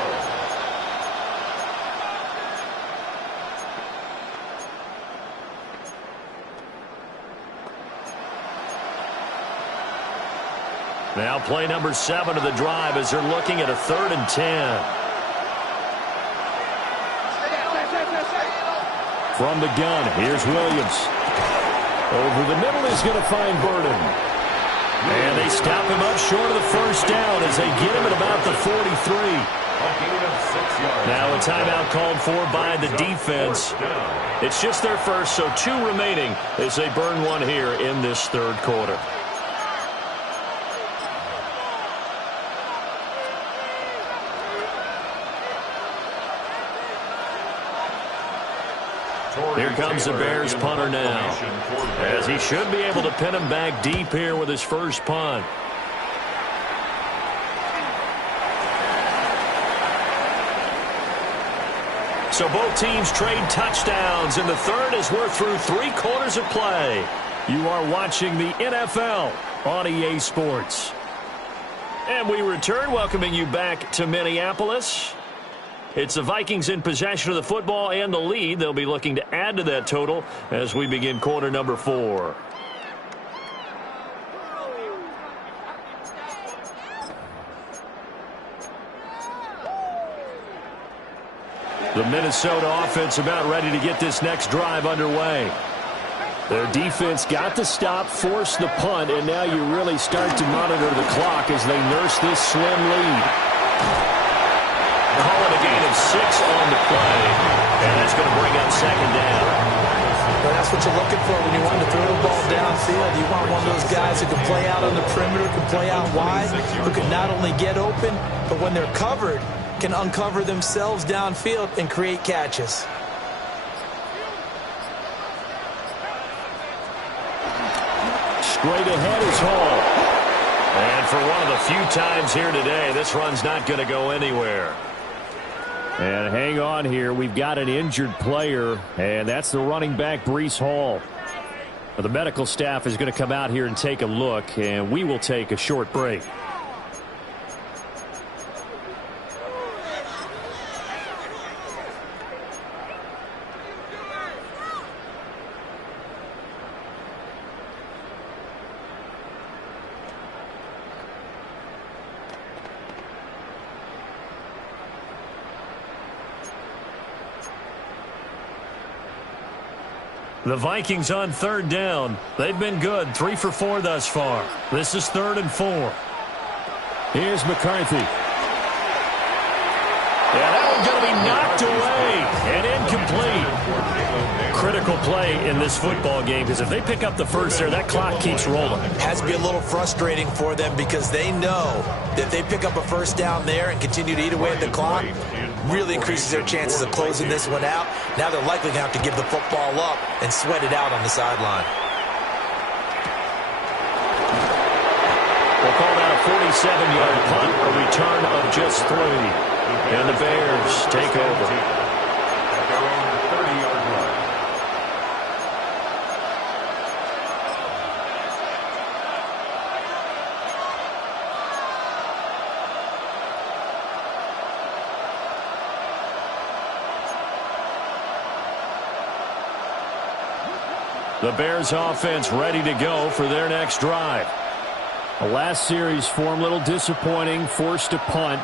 Now play number 7 of the drive as they're looking at a 3rd and 10. From the gun, here's Williams. Over the middle, he's going to find Burden. And they stop him up short of the first down as they get him at about the 43. A gain of 6 yards. Now a timeout called for by the defense. It's just their first, so 2 remaining as they burn one here in this third quarter. Here comes the Bears punter now, as he should be able to pin him back deep here with his first punt. So both teams trade touchdowns, and the third as we're through 3 quarters of play. You are watching the NFL on EA Sports. And we return, welcoming you back to Minneapolis. It's the Vikings in possession of the football and the lead. They'll be looking to add to that total as we begin quarter number 4. The Minnesota offense about ready to get this next drive underway. Their defense got the stop, forced the punt, and now you really start to monitor the clock as they nurse this slim lead. Calling a gain of 6 on the play, and that's going to bring up second down. Well, that's what you're looking for when you want to throw the ball downfield. You want one of those guys who can play out on the perimeter, can play out wide, who can not only get open, but when they're covered, can uncover themselves downfield and create catches. Straight ahead is Hall. And for one of the few times here today, this run's not going to go anywhere. And hang on here. We've got an injured player, and that's the running back, Breece Hall. The medical staff is going to come out here and take a look, and we will take a short break. The Vikings on third down. They've been good, 3 for 4 thus far. This is 3rd and 4. Here's McCarthy. Yeah, that one's going to be knocked away and incomplete. Critical play in this football game, because if they pick up the first there, that clock keeps rolling. Has to be a little frustrating for them because they know that if they pick up a first down there and continue to eat away at the clock, really increases their chances of closing this one out. Now they're likely going to have to give the football up and sweat it out on the sideline. We'll call that a 47-yard punt, a return of just 3. And the Bears take over. At their own 30-yard line. The Bears offense ready to go for their next drive. The last series for them a little disappointing, forced a punt.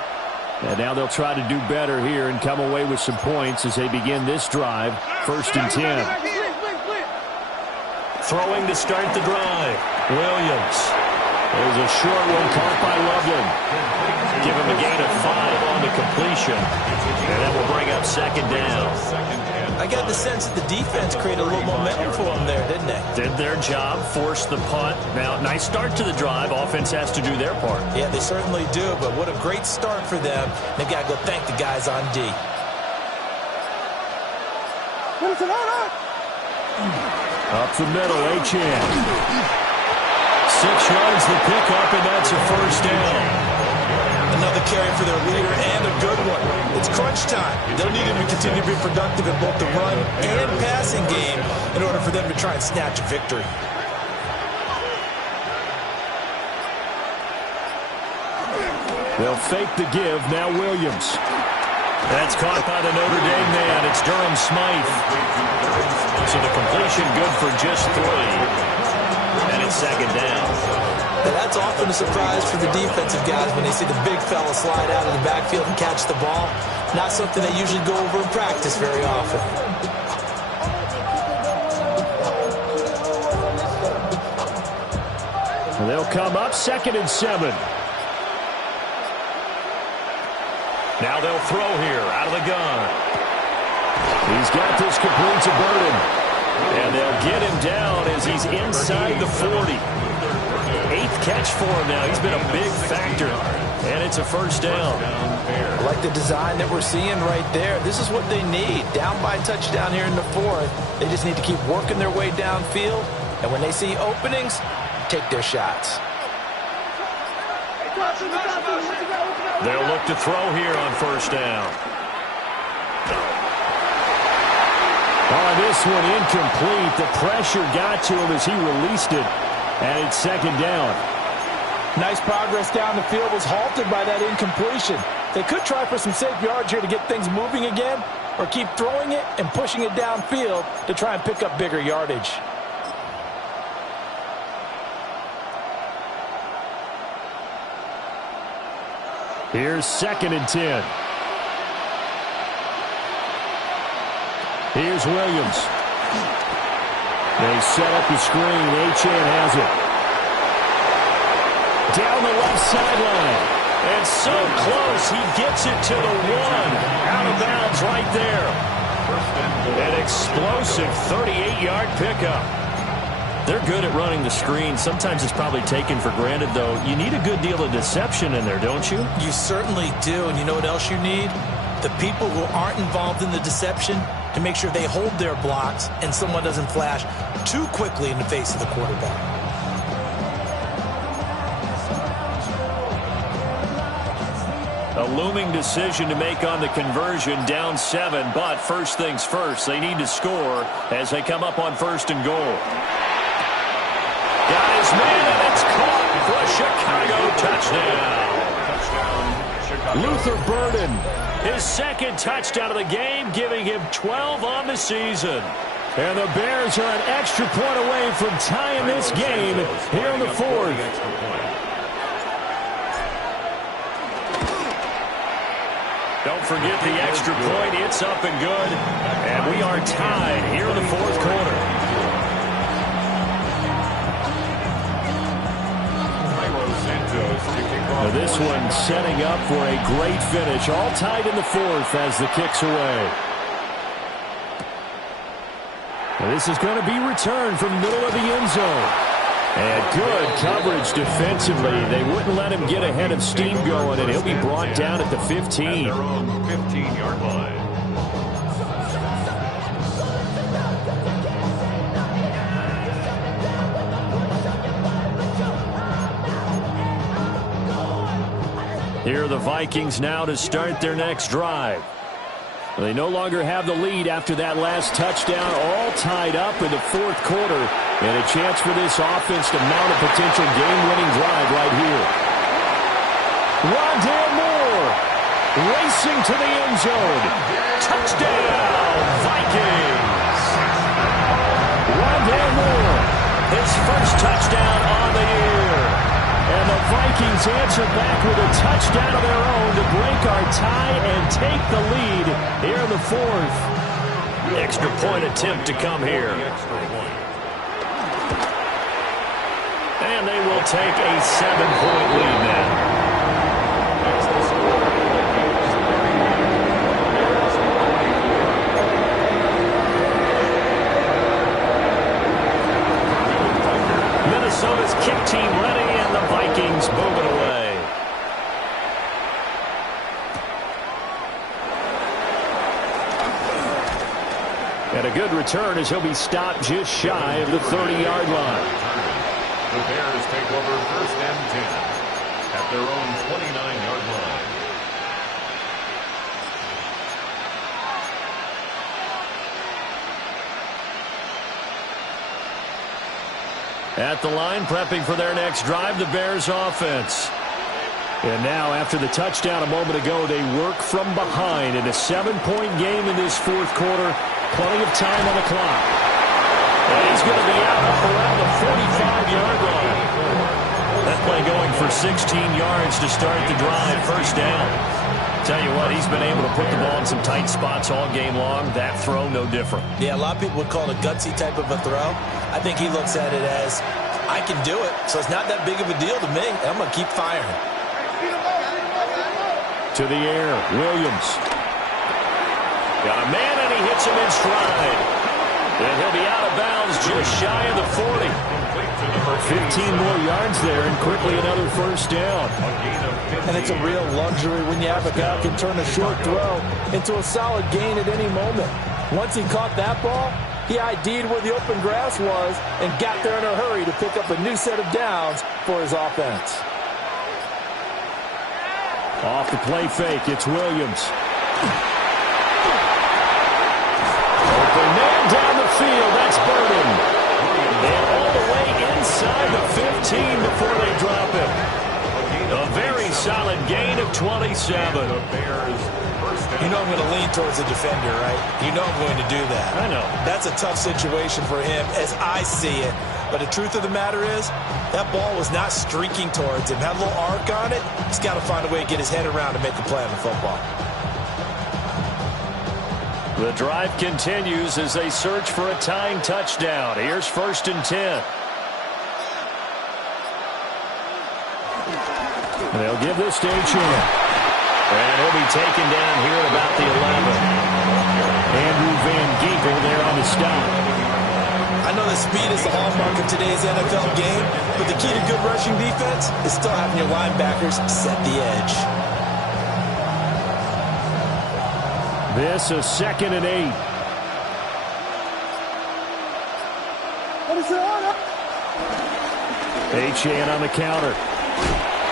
And now they'll try to do better here and come away with some points as they begin this drive. 1st and 10. Throwing to start the drive. Williams. There's a short one caught by Loveland. Give him a gain of 5 on the completion. And that will bring up second down. I got the sense that the defense created a little momentum for them there, didn't they? Did their job, forced the punt. Now, nice start to the drive. Offense has to do their part. Yeah, they certainly do, but what a great start for them. They've got to go thank the guys on D. Up the middle, Achane. 6 yards the pickup, and that's a first down. Another carry for their leader, and a good one. It's crunch time. They'll need him to continue to be productive in both the run and passing game in order for them to try and snatch a victory. They'll fake the give. Now Williams. That's caught by the Notre Dame man. It's Durham Smythe. So the completion good for just 3. And it's second down. Now that's often a surprise for the defensive guys when they see the big fella slide out of the backfield and catch the ball. Not something they usually go over in practice very often. And they'll come up 2nd and 7. Now they'll throw here out of the gun. He's got this complete to Burden. And they'll get him down as he's inside the 40. 8th catch for him now. He's been a big factor. And it's a first down. I like the design that we're seeing right there. This is what they need. Down by a touchdown here in the 4th. They just need to keep working their way downfield. And when they see openings, take their shots. They'll look to throw here on first down. Oh, this one incomplete. The pressure got to him as he released it. And it's second down. Nice progress down the field, was halted by that incompletion. They could try for some safe yards here to get things moving again, or keep throwing it and pushing it downfield to try and pick up bigger yardage. Here's 2nd and 10. Here's Williams. They set up the screen. Achane has it. Down the left sideline. And so close, he gets it to the 1. Out of bounds right there. An explosive 38-yard pickup. They're good at running the screen. Sometimes it's probably taken for granted, though. You need a good deal of deception in there, don't you? You certainly do. And you know what else you need? The people who aren't involved in the deception to make sure they hold their blocks and someone doesn't flash too quickly in the face of the quarterback. A looming decision to make on the conversion, down 7, but first things first, they need to score as they come up on 1st and goal. Got his man, and it's caught for a Chicago touchdown. Luther Burden, his 2nd touchdown of the game, giving him 12 on the season. And the Bears are an extra point away from tying this game here in the 4th. Don't forget the extra point. It's up and good. And we are tied here in the 4th quarter. Now this one setting up for a great finish. All tied in the 4th as the kick's away. Now this is going to be returned from the middle of the end zone. And good coverage defensively. They wouldn't let him get ahead of steam going, and he'll be brought down at the 15. At their own 15-yard line. Here are the Vikings now to start their next drive. They no longer have the lead after that last touchdown, all tied up in the 4th quarter, and a chance for this offense to mount a potential game-winning drive right here. Rondale Moore racing to the end zone. Touchdown, Vikings! Rondale Moore, his first touchdown on the year. And the Vikings answer back with a touchdown of their own to break our tie and take the lead here in the 4th. Extra point attempt to come here. And they will take a 7-point lead now. Minnesota's kick team ready, and the Vikings move it away. And a good return as he'll be stopped just shy of the 30-yard line. The Bears take over 1st and 10 at their own 29-yard line. At the line, prepping for their next drive, the Bears offense. And now, after the touchdown a moment ago, they work from behind in a 7-point game in this 4th quarter. Plenty of time on the clock. And he's going to be out up around the 45-yard line. That play going for 16 yards to start the drive. First down. Tell you what, he's been able to put the ball in some tight spots all game long. That throw, no different. Yeah, a lot of people would call it a gutsy type of a throw. I think he looks at it as, I can do it, so it's not that big of a deal to me, and I'm going to keep firing. To the air, Williams. Got a man, and he hits him in stride. And he'll be out of bounds just shy of the 40. 15 more yards there, and quickly another first down. And it's a real luxury when you have a guy who can turn a short throw into a solid gain at any moment. Once he caught that ball, he ID'd where the open grass was and got there in a hurry to pick up a new set of downs for his offense. Off the play fake, it's Williams. Open man down the field, that's Burden. And all the way inside the 15 before they drop him. A very solid gain of 27. You know I'm going to lean towards the defender, right? You know I'm going to do that. I know. That's a tough situation for him as I see it. But the truth of the matter is, that ball was not streaking towards him. Had a little arc on it. He's got to find a way to get his head around and make a play on the football. The drive continues as they search for a tying touchdown. Here's 1st and 10. They'll give this to Achane. And he'll be taken down here at about the 11. Andrew Van Ginkel there on the stop. I know that speed is the hallmark of today's NFL game, but the key to good rushing defense is still having your linebackers set the edge. This is 2nd and 8. Achane on the counter.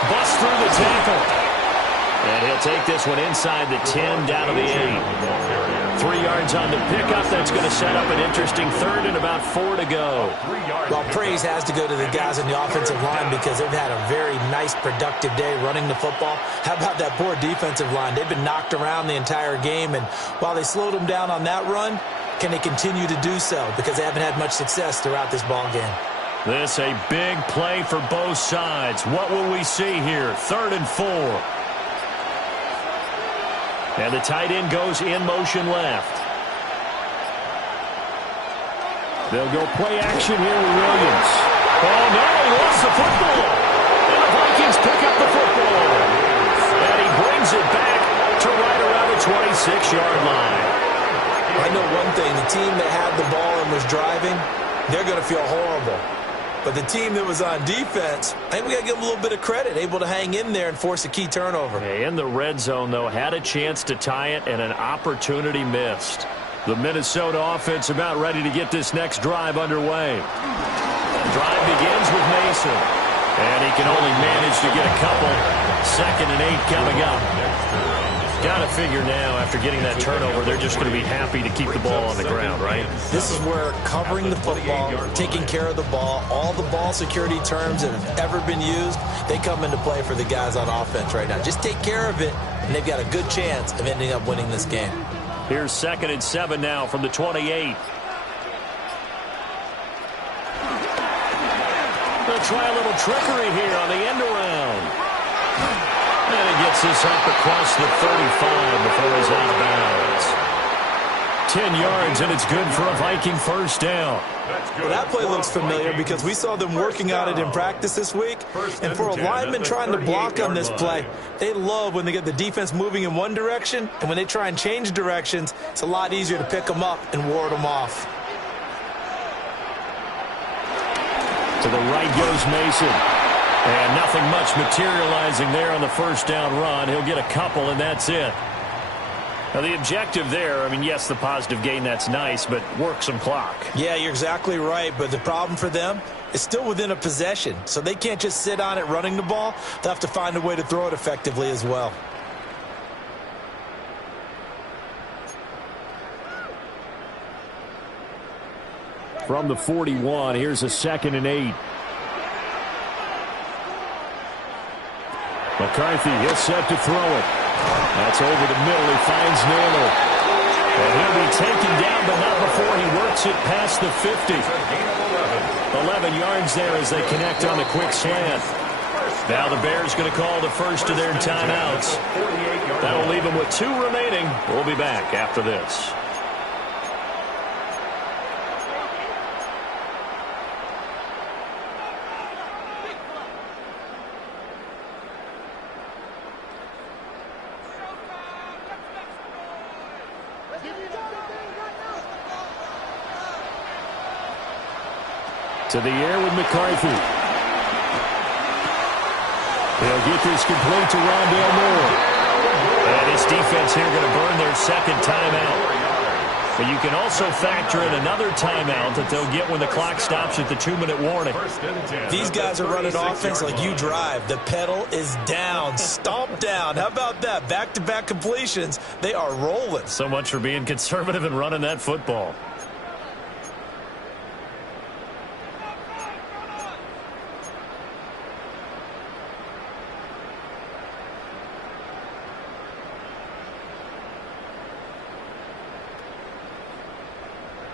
Bust through the tackle. And he'll take this one inside the 10 down to the 8. 3 yards on the pickup. That's going to set up an interesting 3rd and about 4 to go. Well, praise has to go to the guys on the offensive line because they've had a very nice, productive day running the football. How about that poor defensive line? They've been knocked around the entire game, and while they slowed them down on that run, can they continue to do so? Because they haven't had much success throughout this ball game. This a big play for both sides. What will we see here? 3rd and 4. And the tight end goes in motion left. They'll go play action here with Williams. Oh, no, he lost the football. And the Vikings pick up the football. And he brings it back to right around the 26-yard line. I know one thing. The team that had the ball and was driving, they're going to feel horrible. But the team that was on defense, I think we got to give them a little bit of credit, able to hang in there and force a key turnover. In the red zone, though, had a chance to tie it and an opportunity missed. The Minnesota offense about ready to get this next drive underway. Drive begins with Mason. And he can only manage to get a couple. 2nd and 8 coming up. Got to figure now, after getting that turnover, they're just going to be happy to keep the ball on the ground, right? This is where covering the football, taking care of the ball, all the ball security terms that have ever been used, they come into play for the guys on offense right now. Just take care of it, and they've got a good chance of ending up winning this game. Here's 2nd and 7 now from the 28. They'll try a little trickery here on the end around. And he gets this up across the 35 before he's out of bounds. 10 yards, and it's good for a Viking first down. Well, that play looks familiar because we saw them working on it in practice this week. And for a lineman trying to block on this play, they love when they get the defense moving in one direction, and when they try and change directions, it's a lot easier to pick them up and ward them off. To the right goes Mason. And nothing much materializing there on the first down run. He'll get a couple, and that's it. Now, the objective there, I mean, yes, the positive gain, that's nice, but work some clock. Yeah, you're exactly right, but the problem for them is still within a possession, so they can't just sit on it running the ball. They'll have to find a way to throw it effectively as well. From the 41, here's a 2nd and 8. McCarthy, he'll set to throw it. That's over the middle. He finds Naylor. And he'll be taken down, but not before he works it past the 50. 11 yards there as they connect on the quick slant. Now the Bears going to call the first of their timeouts. That'll leave them with 2 remaining. We'll be back after this. To the air with McCarthy. They'll get this complete to Rondale Moore. And his defense here going to burn their second timeout. But you can also factor in another timeout that they'll get when the clock stops at the 2-minute warning. These guys are running offense like you drive. The pedal is down, stomp down. How about that? Back-to-back completions. They are rolling. So much for being conservative and running that football.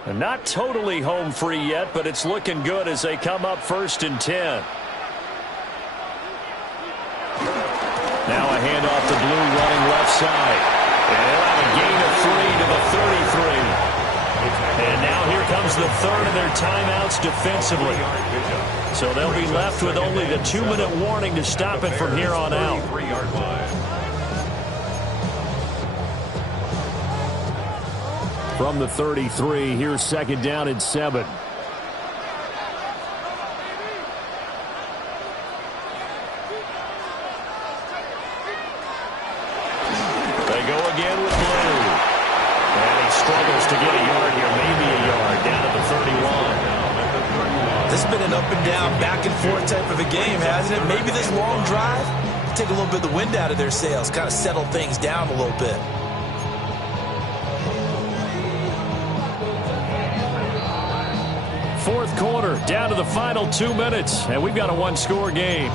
And not totally home free yet, but it's looking good as they come up 1st and 10. Now a handoff to Blue running left side. And they'll have a gain of 3 to the 33. And now here comes the third of their timeouts defensively. So they'll be left with only the 2-minute warning to stop it from here on out. From the 33, here's 2nd down and 7. They go again with Blue. And he struggles to get a yard here, maybe a yard, down to the 31. This has been an up and down, back and forth type of a game, hasn't it? Maybe this long drive, take a little bit of the wind out of their sails, kind of settle things down a little bit. Fourth quarter, down to the final 2 minutes, and we've got a one-score game.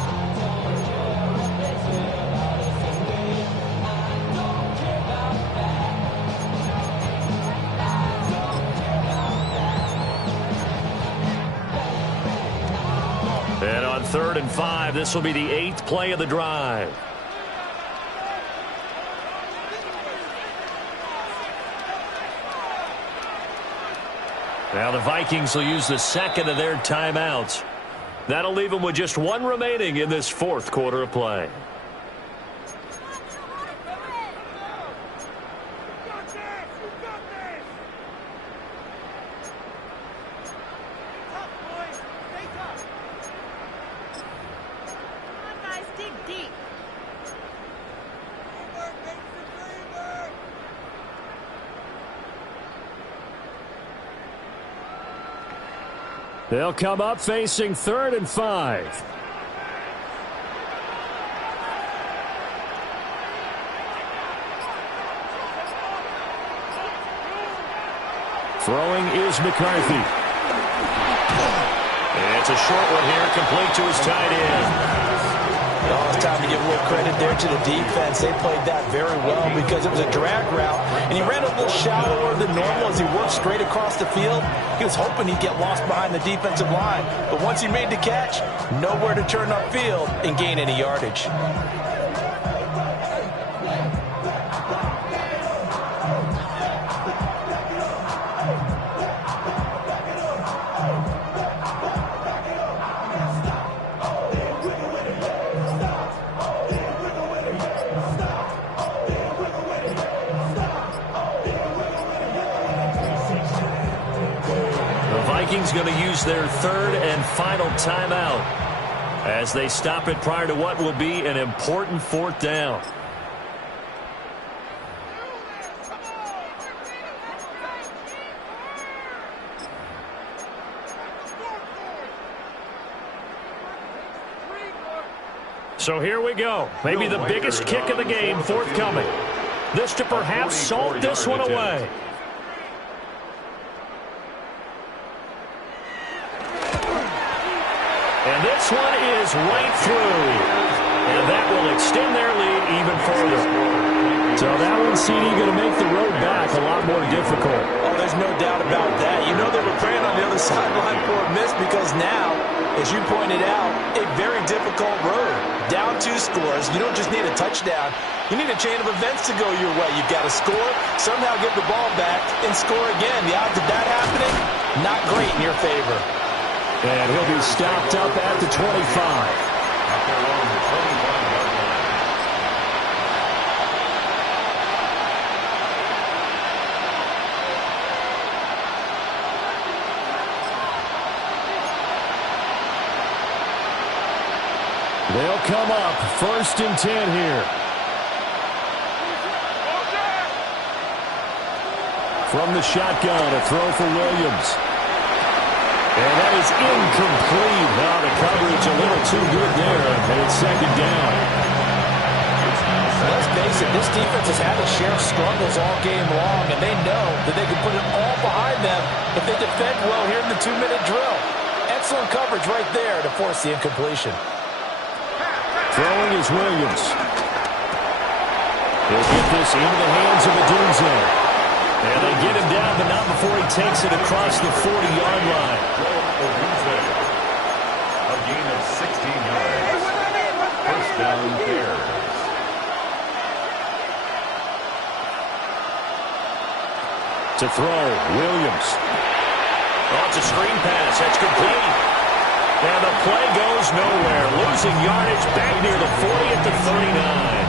And on 3rd and 5, this will be the 8th play of the drive. Now the Vikings will use the second of their timeouts. That'll leave them with just one remaining in this fourth quarter of play. They'll come up facing 3rd and 5. Throwing is McCarthy. And it's a short one here, complete to his tight end. Oh, it's time to give a little credit there to the defense. They played that very well because it was a drag route, and he ran a little shallower than normal as he worked straight across the field. He was hoping he'd get lost behind the defensive line, but once he made the catch, nowhere to turn upfield and gain any yardage. Vikings going to use their third and final timeout as they stop it prior to what will be an important 4th down. So here we go. Maybe the biggest kick of the game forthcoming. This to perhaps salt this one away. And this one is right through. And that will extend their lead even further. So that one, CD, going to make the road back a lot more difficult. Oh, there's no doubt about that. You know they were praying on the other sideline for a miss because now, as you pointed out, a very difficult road. Down 2 scores. You don't just need a touchdown. You need a chain of events to go your way. You've got to score, somehow get the ball back, and score again. The odds of that happening, not great in your favor. And he'll be stopped up at the 25. At their own 25-yard line. They'll come up 1st and 10 here. From the shotgun, a throw for Williams. And that is incomplete. Now the coverage a little too good there, and it's 2nd down. Let's face it, this defense has had its share of struggles all game long, and they know that they can put it all behind them if they defend well here in the 2-minute drill. Excellent coverage right there to force the incompletion. Throwing is Williams. He'll get this into the hands of Odunze. And they get him down, but not before he takes it across the 40-yard line. A gain of 16 yards. 1st down, Bears. To throw, Williams. Oh, it's a screen pass. That's complete. And the play goes nowhere. Losing yardage back near the 40 at the 39.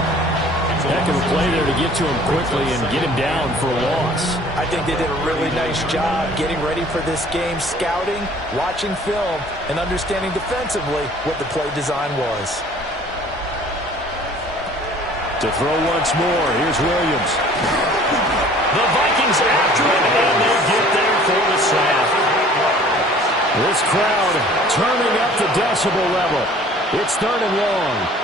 Heck of a play there to get to him quickly and get him down for a loss. I think they did a really nice job getting ready for this game, scouting, watching film, and understanding defensively what the play design was. To throw once more, here's Williams. The Vikings after him, and they get there for the sack. This crowd turning up the decibel level. It's 3rd and long.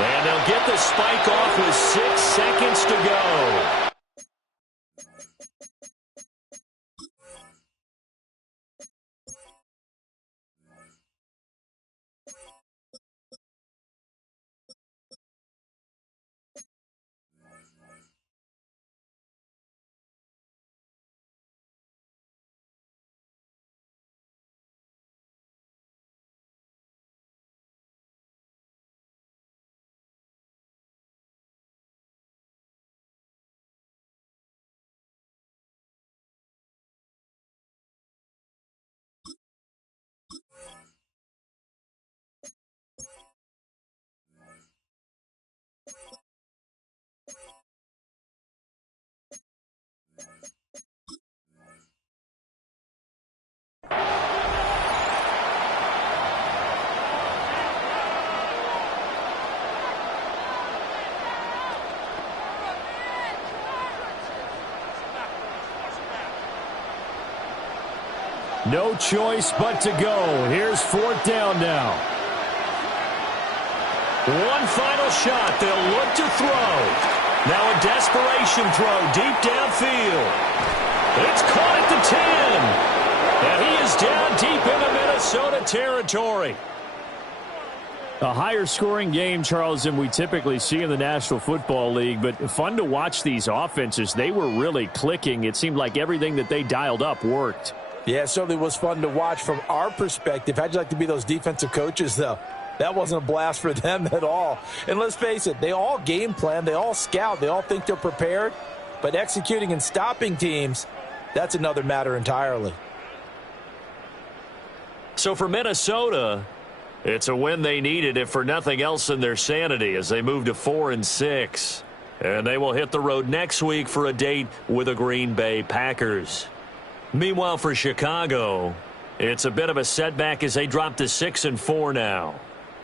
And they'll get the spike off with 6 seconds to go. No choice but to go. Here's 4th down now. One final shot. They'll look to throw. Now a desperation throw deep downfield. It's caught at the 10. And he is down deep into Minnesota territory. A higher scoring game, Charles, than we typically see in the National Football League, but fun to watch these offenses. They were really clicking. It seemed like everything that they dialed up worked. Yeah, it certainly was fun to watch from our perspective. How'd you like to be those defensive coaches, though? That wasn't a blast for them at all. And let's face it, they all game plan, they all scout, they all think they're prepared. But executing and stopping teams, that's another matter entirely. So for Minnesota, it's a win they needed, if for nothing else than their sanity, as they move to 4-6. And they will hit the road next week for a date with the Green Bay Packers. Meanwhile, for Chicago, it's a bit of a setback as they drop to 6-4 now.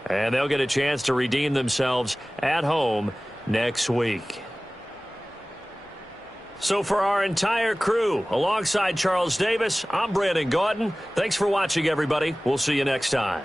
And they'll get a chance to redeem themselves at home next week. So for our entire crew, alongside Charles Davis, I'm Brandon Gaudin. Thanks for watching, everybody. We'll see you next time.